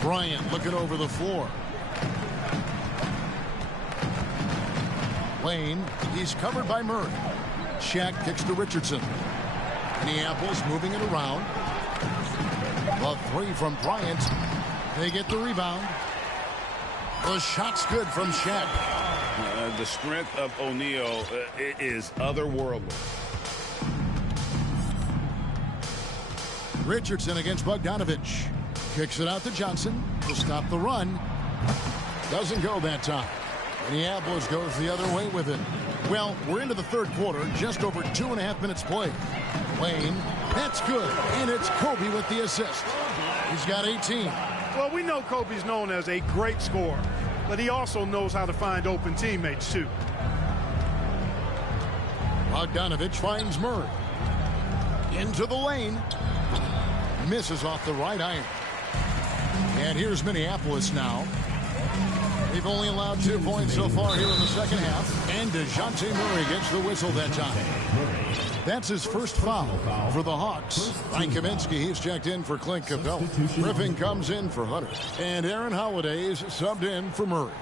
Bryant looking over the floor. Wayne, he's covered by Murray. Shaq kicks to Richardson. Minneapolis moving it around. The 3 from Bryant. They get the rebound. The shot's good from Shaq. The strength of O'Neal is otherworldly. Richardson against Bogdanovich. Kicks it out to Johnson to stop the run. Doesn't go that time. Minneapolis goes the other way with it. Well, we're into the third quarter, just over 2.5 minutes played. Wayne, that's good, and it's Kobe with the assist. He's got 18. Well, we know Kobe's known as a great scorer, but he also knows how to find open teammates, too. Bogdanovich finds Murray. Into the lane. Misses off the right iron. And here's Minneapolis now. They've only allowed 2 points so far here in the second half. And DeJounte Murray gets the whistle that time. That's his first foul for the Hawks. Frank Kaminsky, he's checked in for Clint Capella. Griffin comes in for Hunter. And Aaron Holiday's subbed in for Murray.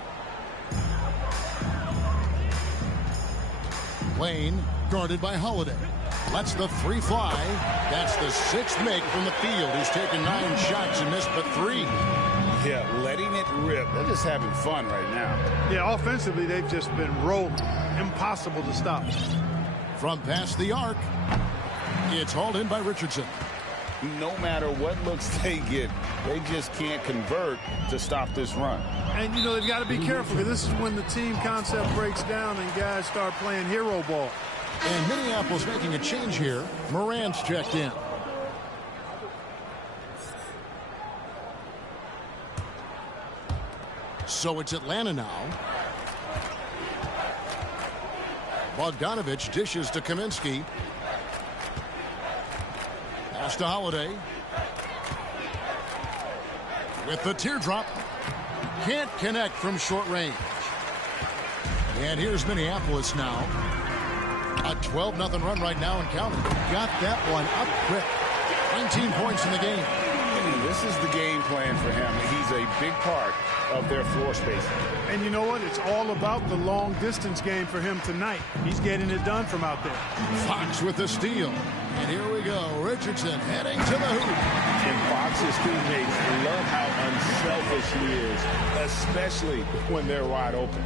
Wayne guarded by Holiday. Lets the 3 fly. That's the 6th make from the field. He's taken 9 shots and missed but 3. Yeah, letting it rip. They're just having fun right now. Yeah, offensively, they've just been rolling. Impossible to stop. From past the arc, it's hauled in by Richardson. No matter what looks they get, they just can't convert to stop this run. And, you know, they've got to be careful because this is when the team concept breaks down and guys start playing hero ball. And Minneapolis making a change here. Morant's checked in. So it's Atlanta now. Bogdanovich dishes to Kaminsky. Pass to Holiday. With the teardrop. Can't connect from short range. And here's Minneapolis now. A 12-0 run right now and counting. Got that one up quick. 19 points in the game. This is the game plan for him. He's a big part of their floor space. And you know what? It's all about the long distance game for him tonight. He's getting it done from out there. Fox with the steal. And here we go. Richardson heading to the hoop. And Fox's teammates love how unselfish he is, especially when they're wide open.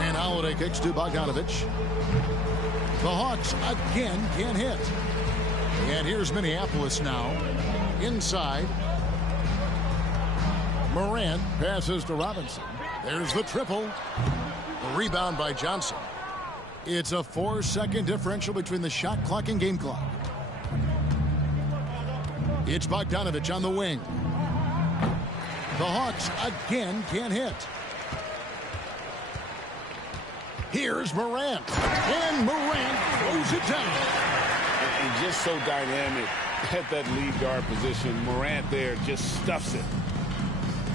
And Holiday kicks to Bogdanovich. The Hawks again can't hit. And here's Minneapolis now. Inside. Morant passes to Robinson. There's the triple. The rebound by Johnson. It's a 4-second differential between the shot clock and game clock. It's Bogdanovich on the wing. The Hawks again can't hit. Here's Morant. And Morant throws it down. And just so dynamic at that lead guard position. Morant there just stuffs it.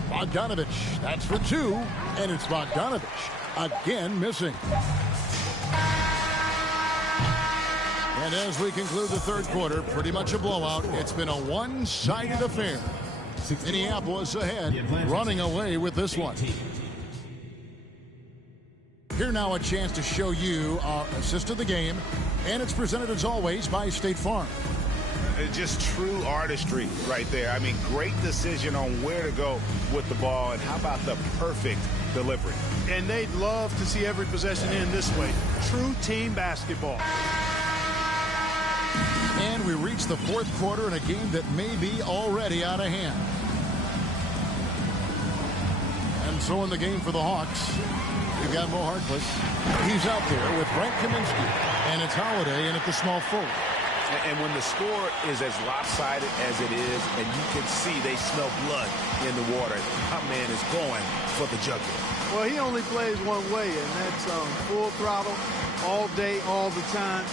Bogdanovich, that's for two. And it's Bogdanovich again missing. And as we conclude the third quarter, pretty much a blowout. It's been a one-sided affair. Minneapolis ahead, running away with this one. Here now a chance to show you our assist of the game. And it's presented as always by State Farm. Just true artistry right there. I mean, great decision on where to go with the ball. And how about the perfect delivery? And they'd love to see every possession end this way. True team basketball. And we reach the fourth quarter in a game that may be already out of hand. And so in the game for the Hawks, we've got Mo Harkless. He's out there with Frank Kaminsky. And it's Holiday in at the small forward. And when the score is as lopsided as it is, and you can see they smell blood in the water, my man is going for the jugular. Well, he only plays one way, and that's full throttle, all day, all the time,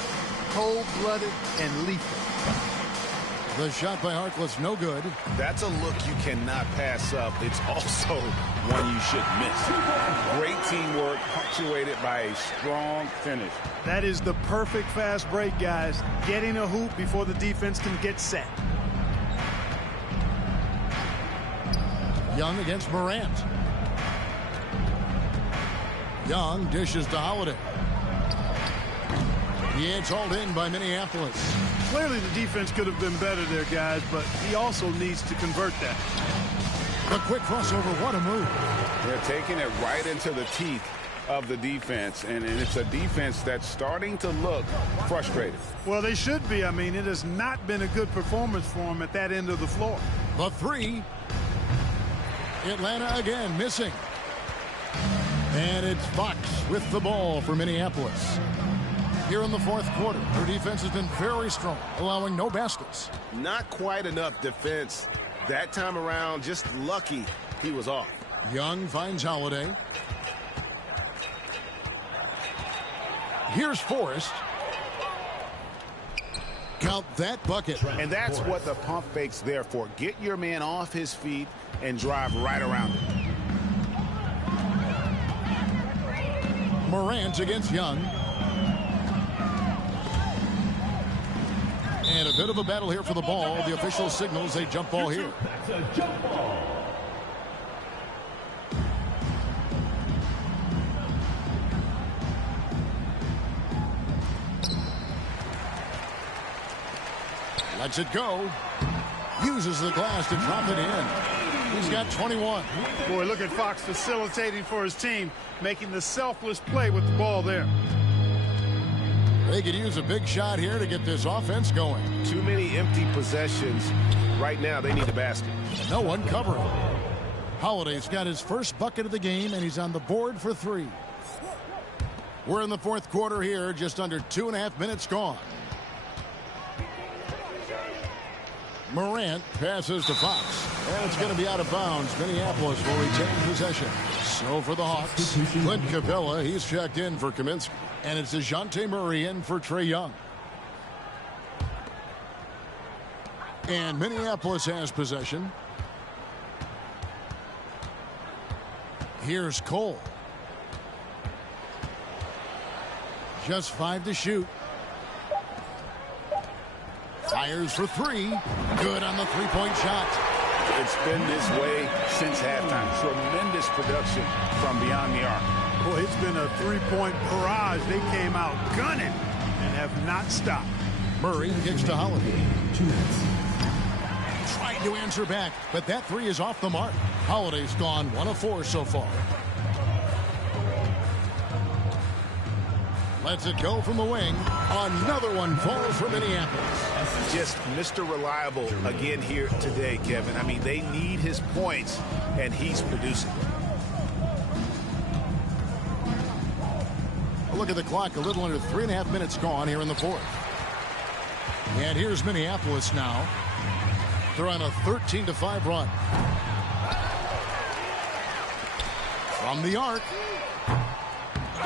cold-blooded and lethal. The shot by Harkless, no good. That's a look you cannot pass up. It's also one you should miss. Great teamwork, punctuated by a strong finish. That is the perfect fast break, guys. Getting a hoop before the defense can get set. Young against Morant. Young dishes to Holiday. Yeah, it's hauled in by Minneapolis. Clearly the defense could have been better there, guys, but he also needs to convert that. A quick crossover, what a move. They're taking it right into the teeth of the defense, and it's a defense that's starting to look frustrated. Well, they should be. I mean, it has not been a good performance for them at that end of the floor. The three. Atlanta again missing. And it's Fox with the ball for Minneapolis. Here in the fourth quarter, their defense has been very strong, allowing no baskets. Not quite enough defense that time around. Just lucky he was off. Young finds Holiday. Here's Forrest. Count that bucket. And that's what the pump fake's there for. Get your man off his feet and drive right around him. Morant against Young. And a bit of a battle here for the ball. The official signals a jump ball here. That's a jump ball. Lets it go. Uses the glass to drop it in. He's got 21. Boy, look at Fox facilitating for his team, making the selfless play with the ball there. They could use a big shot here to get this offense going. Too many empty possessions. Right now, they need a basket. No one covering. Holiday's got his first bucket of the game, and he's on the board for three. We're in the fourth quarter here, just under 2.5 minutes gone. Morant passes to Fox. And it's going to be out of bounds. Minneapolis will retain possession. So for the Hawks, Clint Capella, he's checked in for Kaminsky. And it's DeJounte Murray in for Trae Young. And Minneapolis has possession. Here's Cole. Just 5 to shoot. Fires for three. Good on the three-point shot. It's been this way since halftime. Tremendous production from beyond the arc. Boy, it's been a three-point barrage. They came out gunning and have not stopped. Murray kicks to Holiday. 2 minutes. Trying to answer back, but that three is off the mark. Holiday's gone 1 of 4 so far. Lets it go from the wing. Another one falls for Minneapolis. Just Mr. Reliable again here today, Kevin. I mean, they need his points, and he's producing. A look at the clock. A little under 3.5 minutes gone here in the fourth. And here's Minneapolis now. They're on a 13-5 run. From the arc.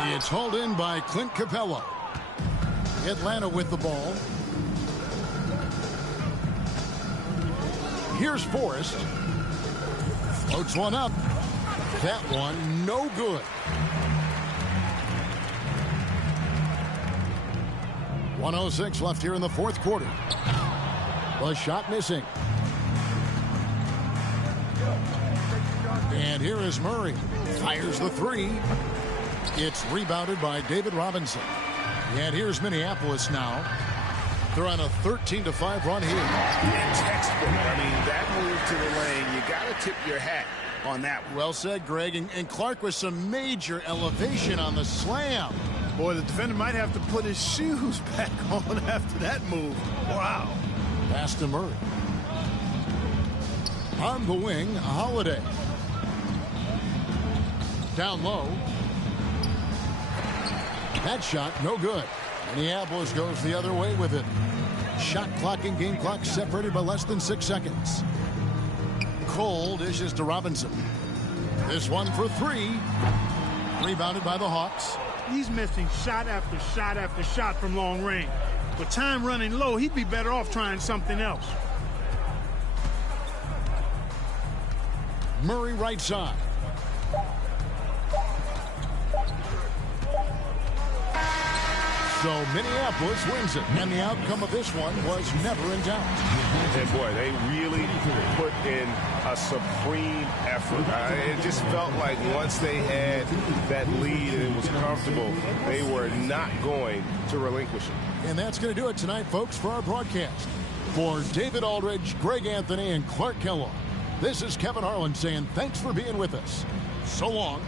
It's hauled in by Clint Capella. Atlanta with the ball. Here's Forrest. Floats one up. That one no good. 1:06 left here in the fourth quarter. The shot missing. And here is Murray. Fires the three. It's rebounded by David Robinson. And here's Minneapolis now. They're on a 13-5 run here. Textbook. I mean, that move to the lane, you got to tip your hat on that one. Well said, Greg. And Clark with some major elevation on the slam. Boy, the defender might have to put his shoes back on after that move. Wow. Pass to Murray. On the wing, Holiday. Down low. That shot, no good. Minneapolis goes the other way with it. Shot clock and game clock separated by less than 6 seconds. Cole dishes to Robinson. This one for three. Rebounded by the Hawks. He's missing shot after shot after shot from long range. With time running low, he'd be better off trying something else. Murray right side. So Minneapolis wins it, and the outcome of this one was never in doubt. And boy, they really put in a supreme effort. It just felt like once they had that lead and it was comfortable, they were not going to relinquish it. And that's going to do it tonight, folks, for our broadcast. For David Aldridge, Greg Anthony, and Clark Kellogg, this is Kevin Harlan saying thanks for being with us. So long.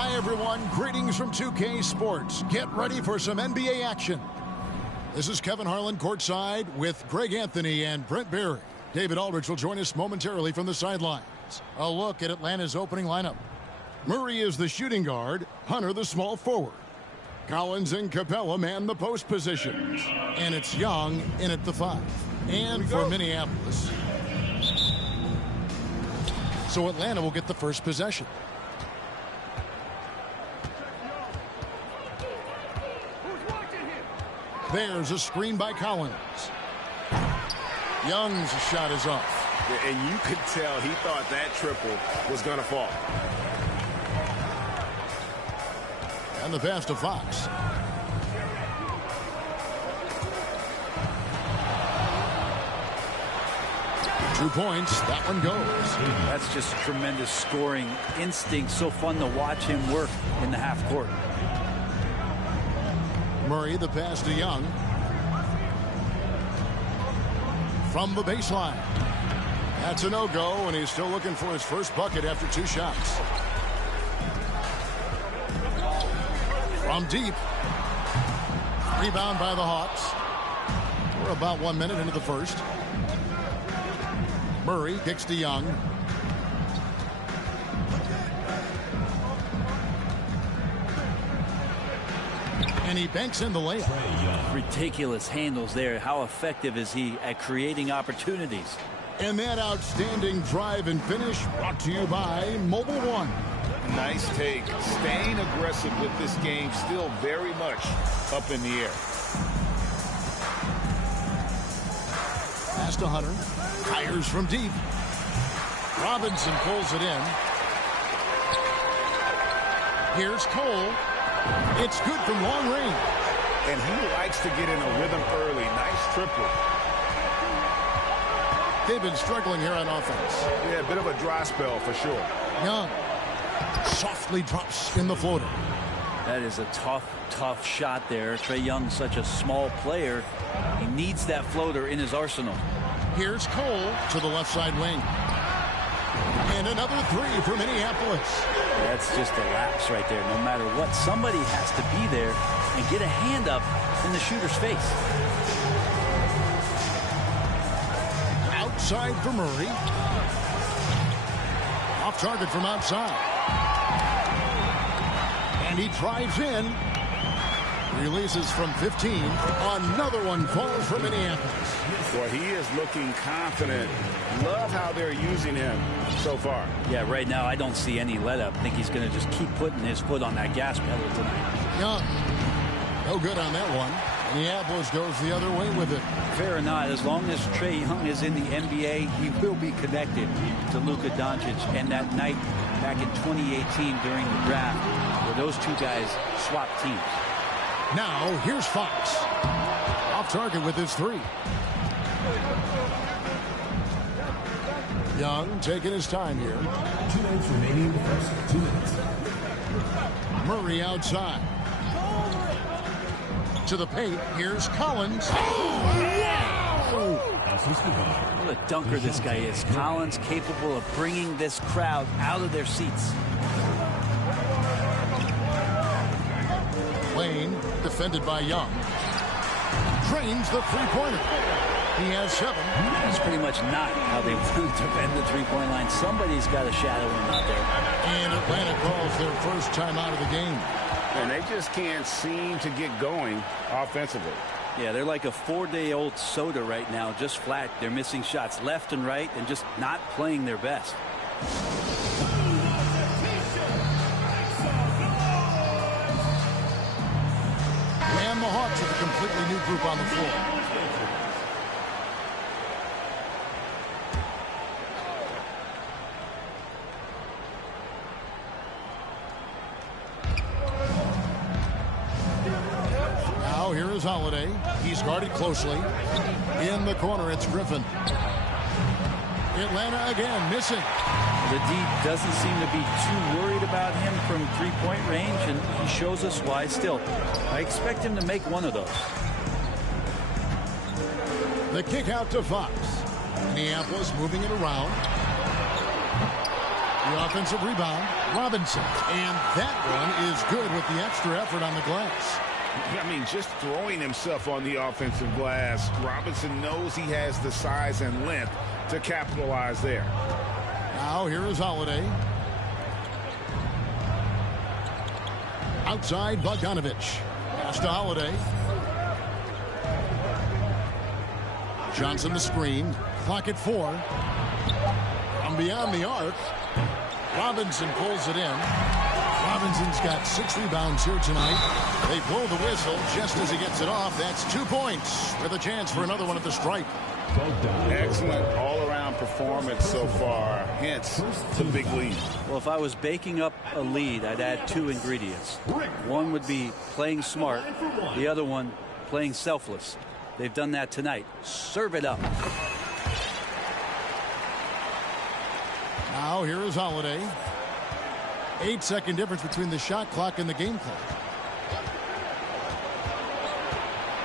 Hi, everyone. Greetings from 2K Sports. Get ready for some NBA action. This is Kevin Harlan courtside with Greg Anthony and Brent Barry. David Aldridge will join us momentarily from the sidelines. A look at Atlanta's opening lineup. Murray is the shooting guard. Hunter the small forward. Collins and Capella man the post positions. And it's Young in at the 5. And for Minneapolis, So Atlanta will get the first possession. There's a screen by Collins. Young's shot is off. And you could tell he thought that triple was going to fall. And the pass to Fox. 2 points. That one goes. That's just tremendous scoring instinct. So fun to watch him work in the half court. Murray, the pass to Young. From the baseline. That's a no-go, and he's still looking for his first bucket after 2 shots. From deep. Rebound by the Hawks. We're about 1 minute into the first. Murray kicks to Young. And he banks in the layup. Ridiculous handles there. How effective is he at creating opportunities? And that outstanding drive and finish brought to you by Mobile One. Nice take. Staying aggressive with this game, still very much up in the air. Pass to Hunter. Fires from deep. Robinson pulls it in. Here's Cole. It's good from long range. And he likes to get in a rhythm early. Nice triple. They've been struggling here on offense. Yeah, a bit of a dry spell for sure. Young softly drops in the floater. That is a tough shot there. Trae Young's such a small player. He needs that floater in his arsenal. Here's Cole to the left side wing. And another 3 for Minneapolis. That's just a lapse right there. No matter what, somebody has to be there and get a hand up in the shooter's face. Outside for Murray. Off target from outside. And he drives in. Releases from 15. Another one falls for Minneapolis. Boy, he is looking confident. Love how they're using him so far. Yeah, right now I don't see any let up. I think he's going to just keep putting his foot on that gas pedal tonight. Young. No good on that one. Minneapolis goes the other way with it. Fair or not, as long as Trae Young is in the NBA, he will be connected to Luka Doncic. And that night back in 2018 during the draft, where those two guys swapped teams. Now, here's Fox. Off target with his 3. Young taking his time here. 2 minutes remaining in the first. 2 minutes. Murray outside. To the paint. Here's Collins. What a dunker this guy is. Collins capable of bringing this crowd out of their seats. Lane, defended by Young. Drains the three-pointer. He has 7. That's pretty much not how they want to defend the three-point line. Somebody's got to shadow him out there. And Atlanta calls their first time out of the game. And they just can't seem to get going offensively. Yeah, they're like a 4-day-old soda right now, just flat. They're missing shots left and right and just not playing their best. And the Hawks with a completely new group on the floor. Now here is Holiday. He's guarded closely. In the corner, it's Griffin. Atlanta again missing. The D doesn't seem to be too worried about him from three-point range, and he shows us why still. I expect him to make one of those. The kick out to Fox. Minneapolis moving it around. The offensive rebound, Robinson. And that one is good with the extra effort on the glass. I mean, just throwing himself on the offensive glass. Robinson knows he has the size and length to capitalize there. Now here is Holiday. Outside, Bogdanovich. Pass to Holiday. Johnson the screen. Clock at 4. From beyond the arc. Robinson pulls it in. Robinson's got 6 rebounds here tonight. They blow the whistle just as he gets it off. That's 2 points with a chance for another one at the stripe. Excellent all-around performance so far, hence the big lead. Well, if I was baking up a lead, I'd add 2 ingredients. One would be playing smart. The other one, playing selfless. They've done that tonight. Serve it up. Now here is Holiday. 8-second difference between the shot clock and the game clock.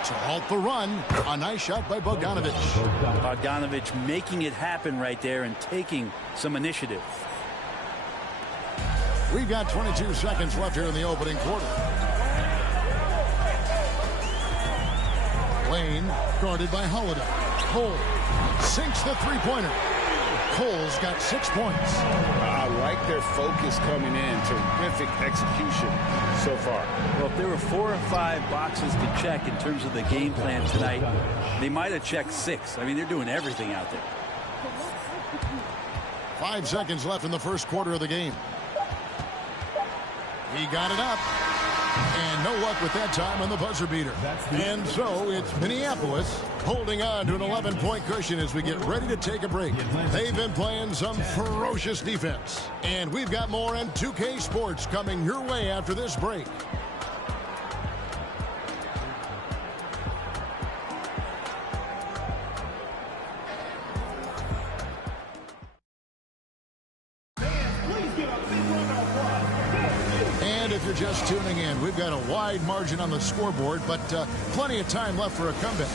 To halt the run, a nice shot by Bogdanovic. Bogdanovic making it happen right there and taking some initiative. We've got 22 seconds left here in the opening quarter. Lane guarded by Holiday. Cole sinks the three-pointer. Cole's got 6 points. I like their focus coming in. Terrific execution so far. Well, if there were 4 or 5 boxes to check in terms of the game plan tonight, they might have checked 6. I mean, they're doing everything out there. 5 seconds left in the first quarter of the game. He got it up. And no luck with that time on the buzzer beater. And so it's Minneapolis holding on to an 11-point cushion as we get ready to take a break. They've been playing some ferocious defense. And we've got more in 2K Sports coming your way after this break. If you're just tuning in, we've got a wide margin on the scoreboard, but plenty of time left for a comeback.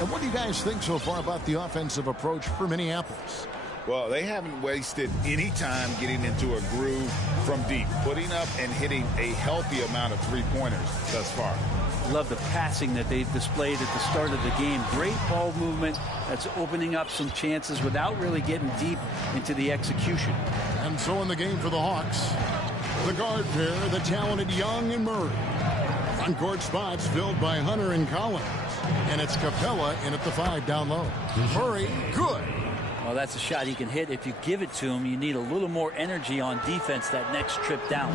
And what do you guys think so far about the offensive approach for Minneapolis? Well, they haven't wasted any time getting into a groove from deep, putting up and hitting a healthy amount of three-pointers thus far. Love the passing that they displayed at the start of the game. Great ball movement that's opening up some chances without really getting deep into the execution. And so in the game for the Hawks, the guard pair, the talented Young and Murray. Front court spots filled by Hunter and Collins. And it's Capella in at the 5 down low. Murray, good. Well, that's a shot he can hit. If you give it to him, you need a little more energy on defense that next trip down.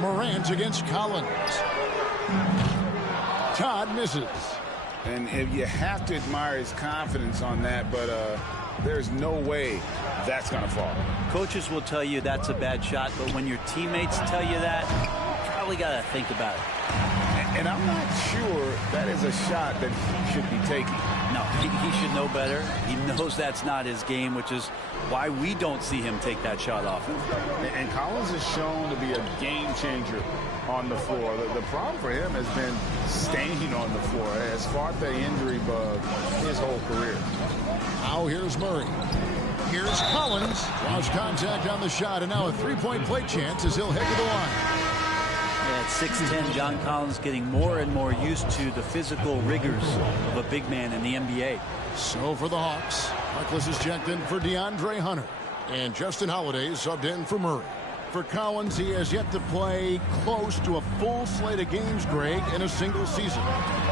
Morant against Collins. Todd misses. And if you have to admire his confidence on that, but there's no way that's going to fall. Coaches will tell you that's a bad shot, but when your teammates tell you that, you probably got to think about it. And I'm not sure that is a shot that he should be taking. No, he should know better. He knows that's not his game, which is why we don't see him take that shot often. And Collins is shown to be a game changer on the floor. The problem for him has been staying on the floor. Has fought the injury bug his whole career. Now here's Murray. Here's Collins. Draws contact on the shot, and now a three-point play chance as he'll head to the line. At 6'10", John Collins getting more and more used to the physical rigors of a big man in the NBA. So for the Hawks, Harkless is checked in for DeAndre Hunter. And Justin Holiday is subbed in for Murray. For Collins, he has yet to play close to a full slate of games, Greg, in a single season.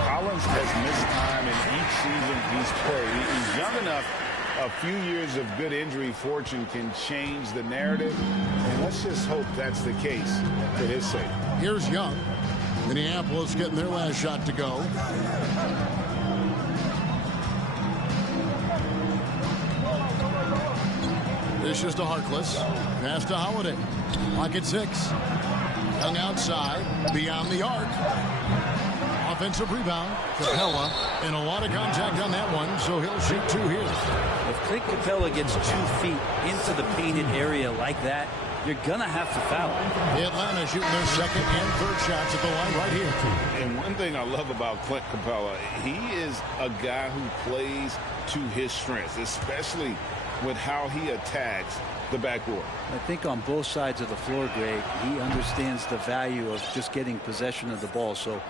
Collins has missed time in each season he's played. He's young enough. A few years of good injury fortune can change the narrative, and let's just hope that's the case for his sake. Here's Young. Minneapolis getting their last shot to go. This is to Harkless. Pass to Holiday. Clock at 6. Young outside. Beyond the arc. Offensive rebound. Capella. And a lot of contact on that one, so he'll shoot 2 here. If Clint Capella gets 2 feet into the painted area like that, you're going to have to foul. Atlanta shooting their second and third shots at the line right here. And one thing I love about Clint Capella, he is a guy who plays to his strengths, especially with how he attacks the backboard. I think on both sides of the floor, Greg, he understands the value of just getting possession of the ball. So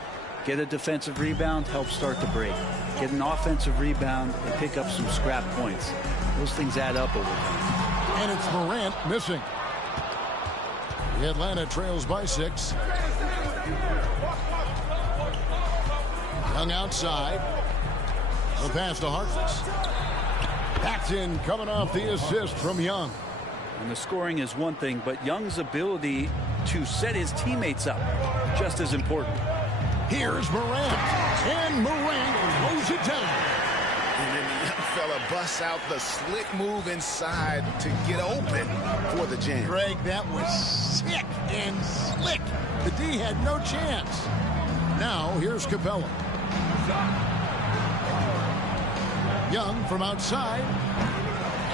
get a defensive rebound, help start the break. Get an offensive rebound and pick up some scrap points. Those things add up over time. And it's Morant missing. The Atlanta trails by 6. Young outside. The pass to Harkless. Paxton coming off the assist from Young. And the scoring is one thing, but Young's ability to set his teammates up just as important. Here's Morant, and Morant mows it down. And then the young fella busts out the slick move inside to get open for the jam. Greg, that was sick and slick. The D had no chance. Now, here's Capella. Young from outside,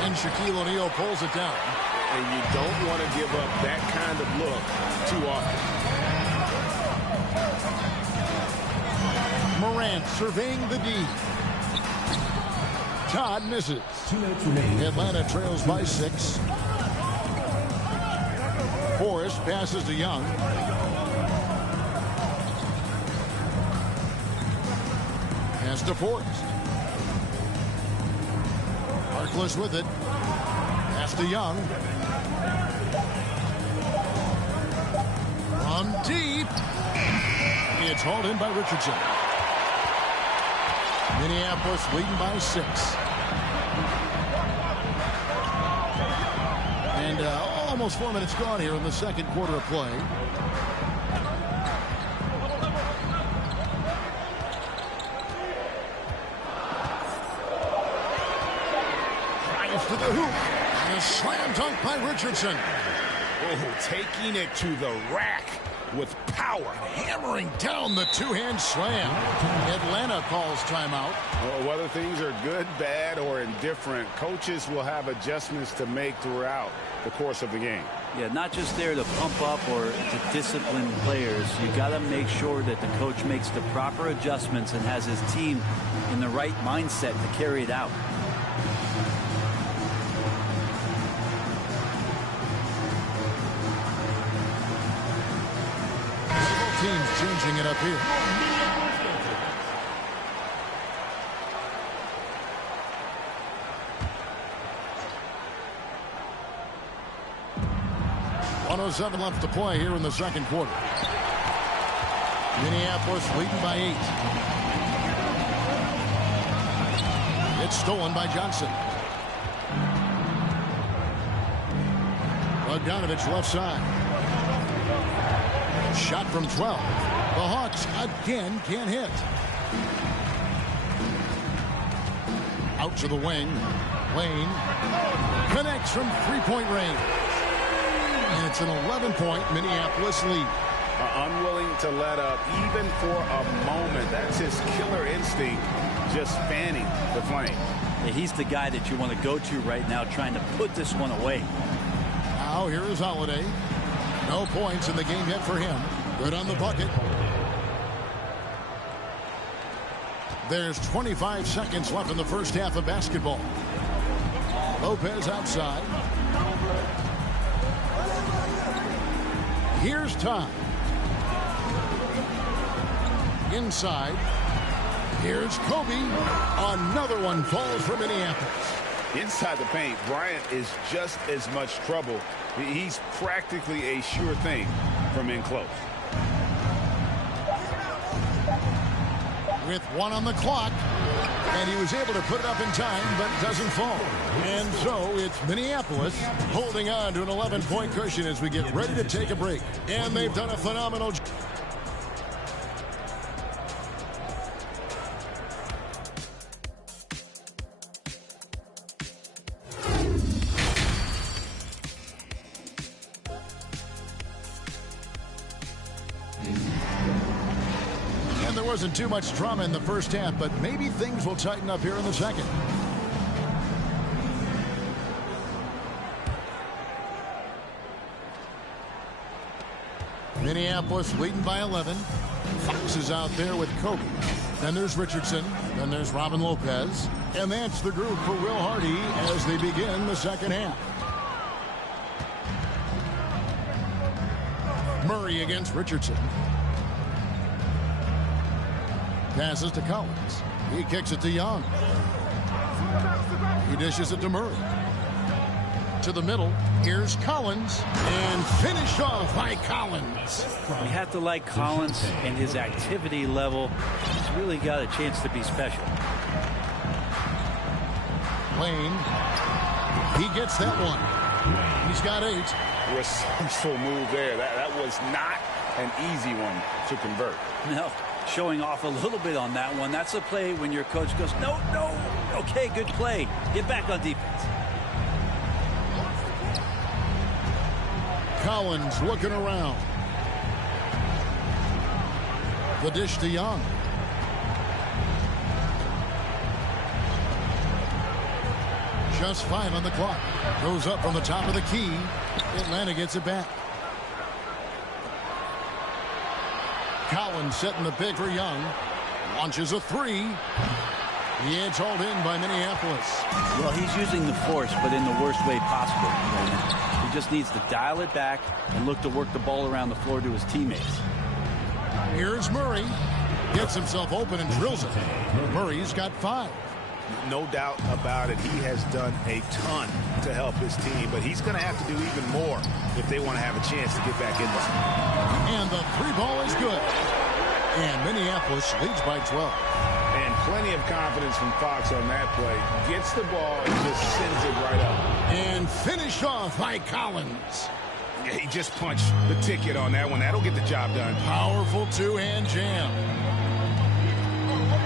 and Shaquille O'Neal pulls it down. And you don't want to give up that kind of look too often. Morant surveying the D. Todd misses. Atlanta trails by 6. Forrest passes to Young. Pass to Forrest. Harkless with it. Pass to Young. From deep. It's hauled in by Richardson. Minneapolis leading by 6. And almost 4 minutes gone here in the second quarter of play. Drives to the hoop. And a slam dunk by Richardson. Oh, taking it to the rack with power. Hammering down the two-hand slam. Atlanta calls timeout. Well, whether things are good, bad, or indifferent, coaches will have adjustments to make throughout the course of the game. Yeah, not just there to pump up or to discipline players. You got to make sure that the coach makes the proper adjustments and has his team in the right mindset to carry it out. Teams changing it up here. .107 left to play here in the second quarter. Minneapolis leading by 8. It's stolen by Johnson. Bogdanovich left side. Shot from 12. The Hawks again can't hit. Out to the wing. Lane connects from three-point range. And it's an 11-point Minneapolis lead. Unwilling to let up even for a moment. That's his killer instinct, just fanning the flame. Yeah, he's the guy that you want to go to right now, trying to put this one away. Now here is Holiday. No points in the game yet for him. Good on the bucket. There's 25 seconds left in the first half of basketball. Lopez outside. Here's Todd. Inside. Here's Kobe. Another one falls for Minneapolis. Inside the paint, Bryant is just as much trouble. He's practically a sure thing from in close. With 1 on the clock, and he was able to put it up in time, but doesn't fall. And so it's Minneapolis holding on to an 11-point cushion as we get ready to take a break. And they've done a phenomenal job. Wasn't too much drama in the first half, but maybe things will tighten up here in the second. Minneapolis leading by 11. Fox is out there with Kobe. Then there's Richardson. Then there's Robin Lopez. And that's the group for Will Hardy as they begin the second half. Murray against Richardson. Passes to Collins. He kicks it to Young. He dishes it to Murray. To the middle. Here's Collins. And finished off by Collins. You have to like Collins and his activity level. He's really got a chance to be special. Lane. He gets that one. He's got 8. Resourceful move there. That was not an easy one to convert. No, showing off a little bit on that one. That's a play when your coach goes, no, no. Okay, good play. Get back on defense. Collins looking around. The dish to Young. Just 5 on the clock. Goes up from the top of the key. Atlanta gets it back. Collins setting the pick for Young. Launches a 3. It's hauled in by Minneapolis. Well, he's using the force, but in the worst way possible. He just needs to dial it back and look to work the ball around the floor to his teammates. Here's Murray. Gets himself open and drills it. Murray's got 5. No doubt about it. He has done a ton to help his team, but he's going to have to do even more if they want to have a chance to get back in this. And the 3 ball is good. And Minneapolis leads by 12. And plenty of confidence from Fox on that play. Gets the ball and just sends it right up. And finished off by Collins. He just punched the ticket on that one. That'll get the job done. Powerful 2-hand jam.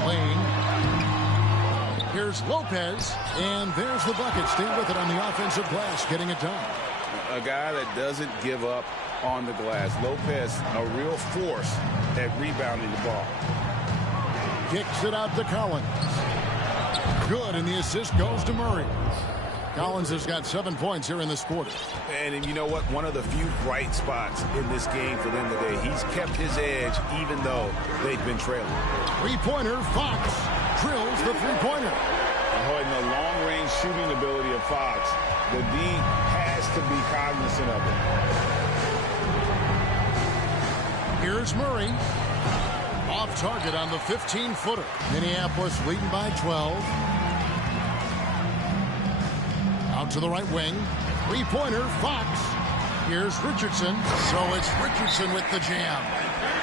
Lane. Here's Lopez. And there's the bucket. Stay with it on the offensive glass, getting it done. A guy that doesn't give up on the glass. Lopez, a real force at rebounding the ball. Kicks it out to Collins. Good, and the assist goes to Murray. Collins has got 7 points here in this quarter. And you know what? One of the few bright spots in this game for them today. He's kept his edge even though they've been trailing. 3-pointer, Fox drills the 3-pointer. And the long-range shooting ability of Fox, the D has to be cognizant of it. Here's Murray. Off target on the 15-footer. Minneapolis leading by 12. Out to the right wing. 3-pointer, Fox. Here's Richardson. So it's Richardson with the jam.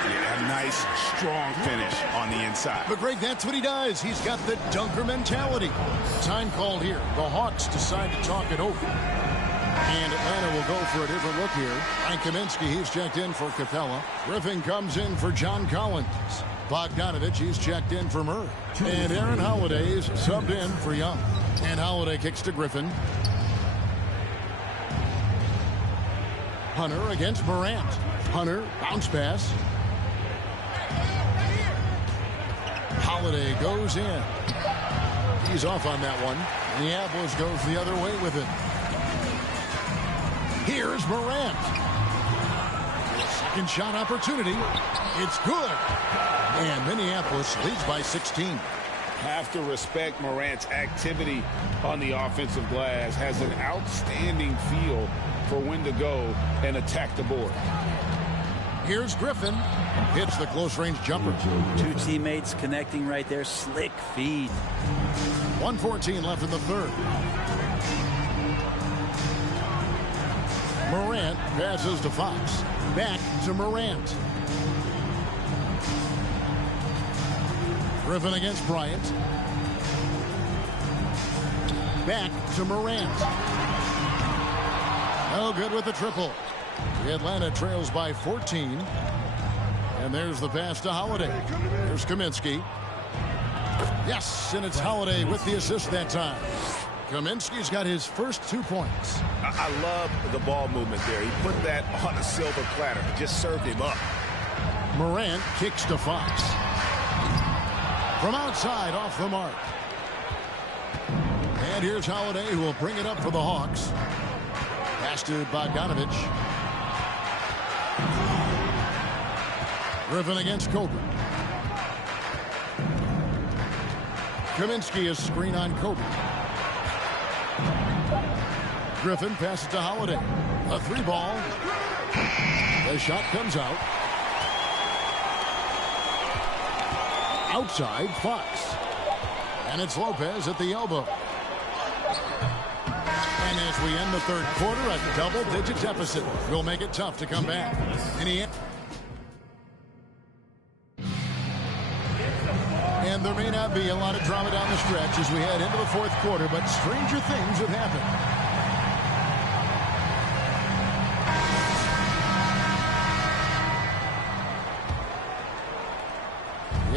Yeah, a nice, strong finish on the inside. But Greg, that's what he does. He's got the dunker mentality. Time called here. The Hawks decide to talk it over. And Atlanta will go for a different look here. Frank Kaminsky, he's checked in for Capella. Griffin comes in for John Collins. Bogdanovich, he's checked in for Murray. And Aaron Holiday's subbed in for Young. And Holiday kicks to Griffin. Hunter against Morant. Hunter, bounce pass. Holiday goes in. He's off on that one. Minneapolis goes the other way with it. Here's Morant. Second shot opportunity. It's good. And Minneapolis leads by 16. Have to respect Morant's activity on the offensive glass. Has an outstanding feel for when to go and attack the board. Here's Griffin. Hits the close-range jumper. 2 teammates connecting right there. Slick feed. 1:14 left in the third. Morant passes to Fox. Back to Morant. Griffin against Bryant. Back to Morant. No good with the triple. The Atlanta trails by 14. And there's the pass to Holiday. Here's Kaminsky. Yes, and it's Holiday with the assist that time. Kaminsky's got his first 2 points. I love the ball movement there. He put that on a silver platter. Just served him up. Morant kicks to Fox. From outside, off the mark. And here's Holiday, who will bring it up for the Hawks. Pass to Bogdanovich. Griffin against Coburn. Kaminsky is screen on Coburn. Griffin passes to Holiday. A 3-ball. The shot comes out. Outside, Fox. And it's Lopez at the elbow. And as we end the third quarter, a double-digit deficit will make it tough to come back. And there may not be a lot of drama down the stretch as we head into the fourth quarter, but stranger things have happened.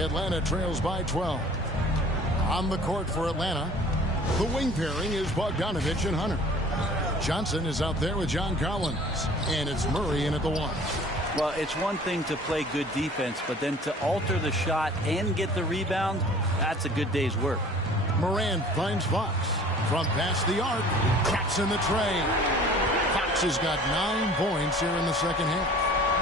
Atlanta trails by 12. On the court for Atlanta, the wing pairing is Bogdanovich and Hunter. Johnson is out there with John Collins, and it's Murray in at the 1. Well, it's one thing to play good defense, but then to alter the shot and get the rebound, that's a good day's work. Morant finds Fox. From past the arc, taps in the tray. Fox has got 9 points here in the second half.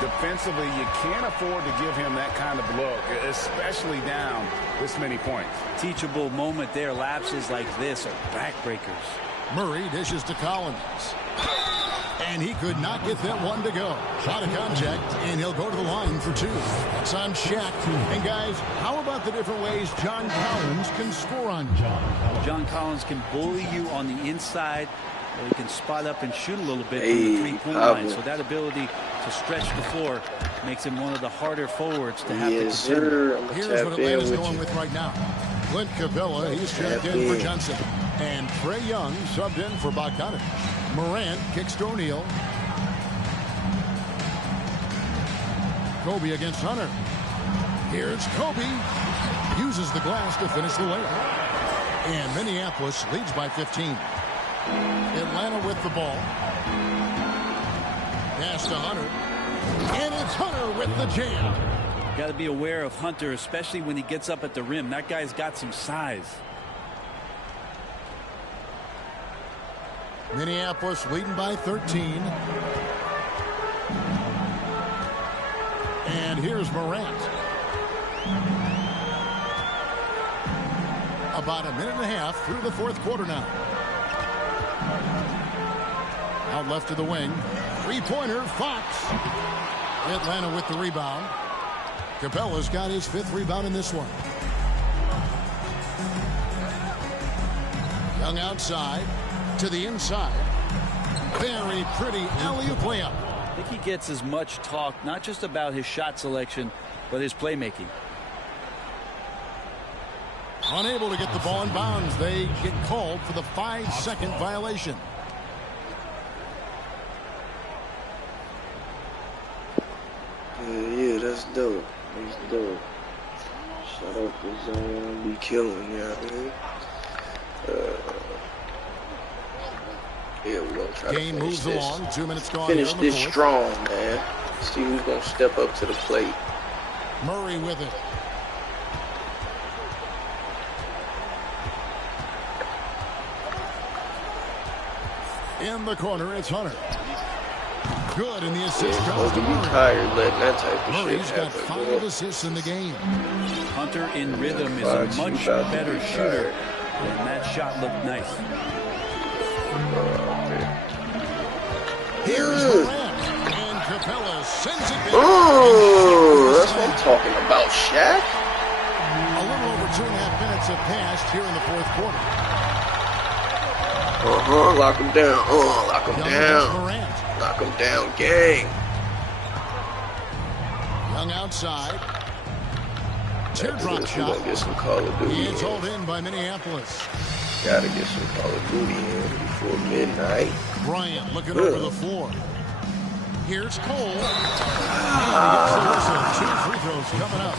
Defensively, you can't afford to give him that kind of look, especially down this many points. Teachable moment there. Lapses like this are backbreakers. Murray dishes to Collins. And he could not get that one to go. Out of contact, and he'll go to the line for 2. That's on Shaq. And guys, how about the different ways John Collins can score on you? John Collins can bully you on the inside, or he can spot up and shoot a little bit from the three-point line. So that ability to stretch the floor makes him one of the harder forwards to have to contend. Here's what Atlanta's going with right now. Clint Capella, he's checked in for Johnson. And Trae Young subbed in for Bogdanovich. Morant kicks to O'Neal. Kobe against Hunter. Here's Kobe. Uses the glass to finish the layup. And Minneapolis leads by 15. Atlanta with the ball. Pass to Hunter. And it's Hunter with the jam. Got to be aware of Hunter, especially when he gets up at the rim. That guy's got some size. Minneapolis leading by 13. And here's Morant. About a minute and a half through the fourth quarter now. Out left to the wing. Three-pointer, Fox. Atlanta with the rebound. Capella's got his 5th rebound in this one. Young outside. To the inside. Very pretty alley-oop layup. I think he gets as much talk, not just about his shot selection, but his playmaking. Unable to get the ball in bounds. They get called for the 5-second violation. Yeah, that's dope. That's dope. Shut up, cause be killing, you know what I mean? Yeah, we're gonna try Game to moves this. along. 2 minutes gone. Finish this strong, man. See who's gonna step up to the plate. Murray with it. In the corner, it's Hunter. Good in the assist. Yeah, be tired letting that type of Murray's shit got happen. 5 assists in the game. Hunter in rhythm is a much better shooter, and that shot looked nice. Here's Morant, and Capella sends it back. Oh, that's what I'm talking about, Shaq. A little over 2.5 minutes have passed here in the fourth quarter. Lock him down. Lock him down. Lock him down, gang. Young outside. Teardrop shot. Get some Call of Duty. It's hauled in by Minneapolis. Gotta get some Call of Duty in before midnight. Bryant looking over the floor. Here's Cole. And 2 free throws coming up.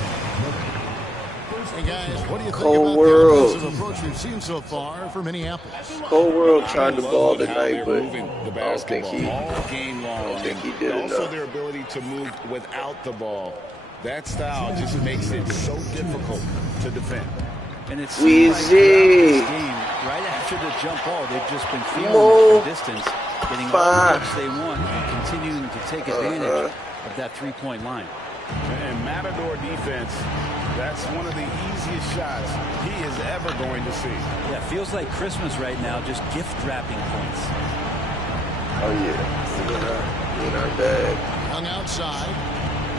Hey guys, what do you think about the offensive approach we've seen so far for Minneapolis? Cold World tried the ball tonight, but the basketball all game long. I don't think he did also enough. their ability to move without the ball. That style just makes it so difficult to defend. And it's WEEZY. like this game, right after the jump ball, they've just been feeling the distance, getting all the looks they want, and continuing to take advantage of that three-point line. And Matador defense, that's one of the easiest shots he is ever going to see. Yeah, feels like Christmas right now, just gift wrapping points. Oh yeah, in our bag. Young outside,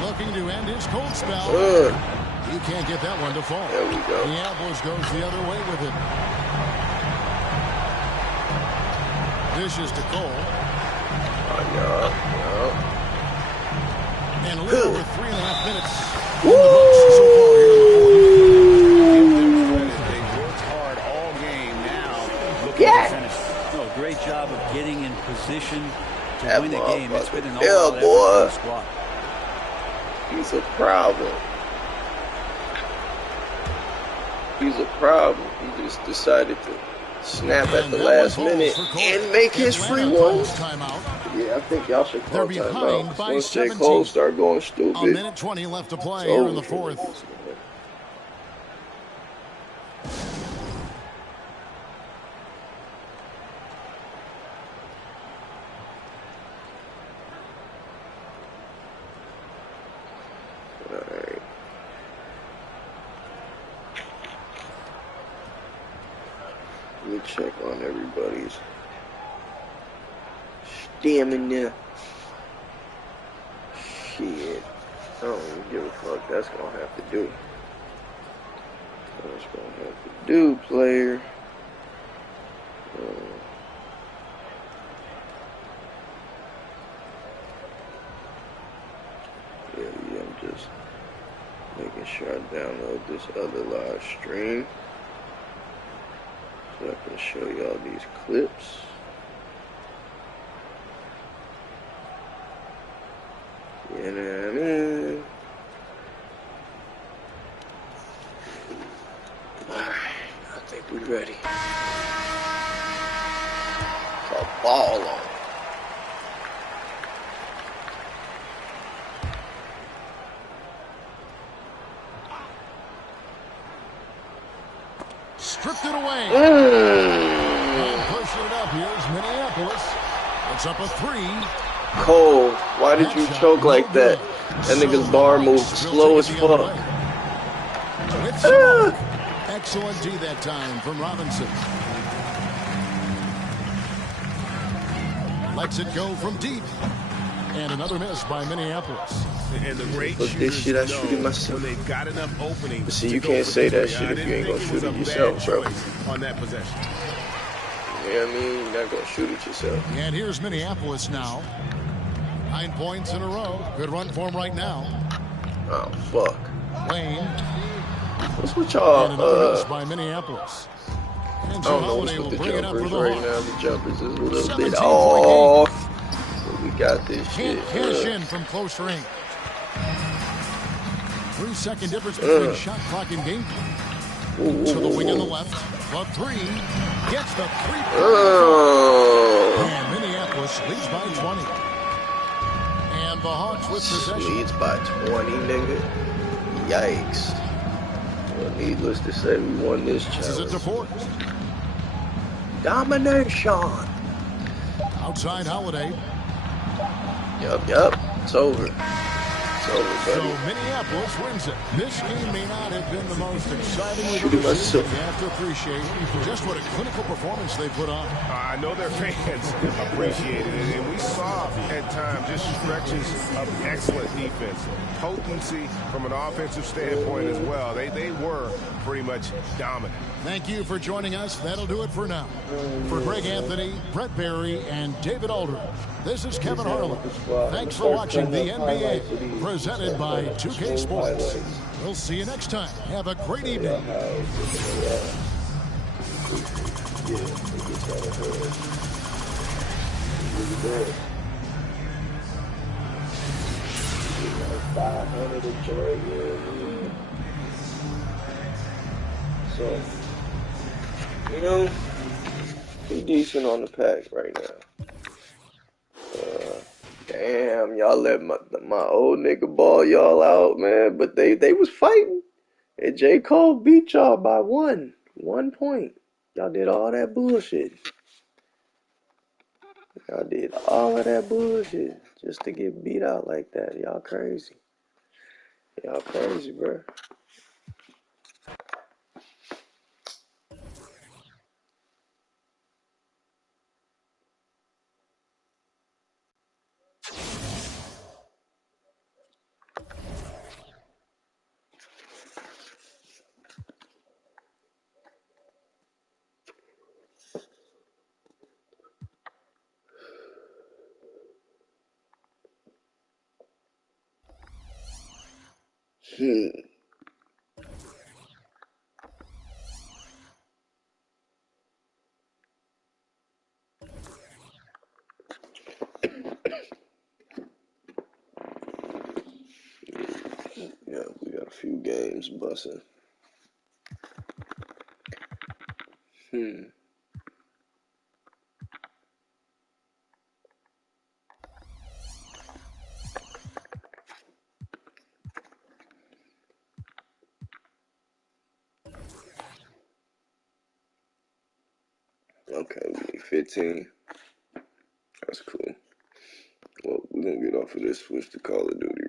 looking to end his cold spell. He can't get that one to fall. There we go. Minneapolis goes the other way with it. Dishes to Cole. And a little over 3.5 minutes in the books so far here in the fourth. position to That win a game. It's been an motherfucker. all-out Yeah, effort for the boy. squad. He's a problem. He's a problem. He just decided to snap at the last minute and make his free ones. Yeah, I think y'all should call timeout. Once J. Cole start going stupid, A minute 20 left to play here in the fourth. Alright. Let me check on everybody's stamina. Shit. I don't even give a fuck. That's gonna have to do. That's gonna have to do, player. Yeah, I'm just making sure I download this other live stream so I can show y'all these clips. You know what I mean? Alright, I think we're ready. It's a ball on. Stripped it away. And pushing it up. Here's Minneapolis. It's up a 3. Cole, why did you choke like that? That nigga's bar moved slow as fuck. Excellent D that time from Robinson. Lets it go from deep. And another miss by Minneapolis. And the great This shit I shoot it myself. They've got enough openings. But see, you can't say that shit if you ain't gonna shoot it yourself, bro. On that possession. You know what I mean? You're not gonna shoot it yourself. And here's Minneapolis now. 9 points in a row. Good run for him right now. Oh, fuck. Wayne. What's with y'all? And another miss by Minneapolis. I don't know what's with the jumpers right now. The jumpers is a little bit 17-point off. But we got this shit. Cash in from close range. 3-second difference between shot clock and game clock. To the wing on the left. The 3. Gets the 3. And Minneapolis leads by 20. And the Hawks with possession. Leads by 20, nigga. Yikes. Well, needless to say, we won this challenge. This is it to Ford. Domination. Outside Holiday. Yup. It's over. It's over, buddy. So Minneapolis wins it. This game may not have been the most exciting we've Shooting ever seen. myself. You have to appreciate just what a clinical performance they put on. I know their fans appreciated it, and we saw at times just stretches of excellent defense, potency from an offensive standpoint as well. They were pretty much dominant. Thank you for joining us. That'll do it for now. For Greg Anthony, Brett Barry, and David Aldridge, this is Kevin Harlan. Thanks for watching the NBA, presented by 2K Sports. We'll see you next time. Have a great evening. So, you know, he decent on the pack right now. Damn, y'all let my old nigga ball y'all out, man. But they was fighting. And J. Cole beat y'all by 1 point. Y'all did all that bullshit. Y'all did all of that bullshit just to get beat out like that. Y'all crazy. Y'all crazy, bro. Yeah, we got a few games busting. Okay, we need 15. That's cool. Well, we're gonna get off of this, switch to Call of Duty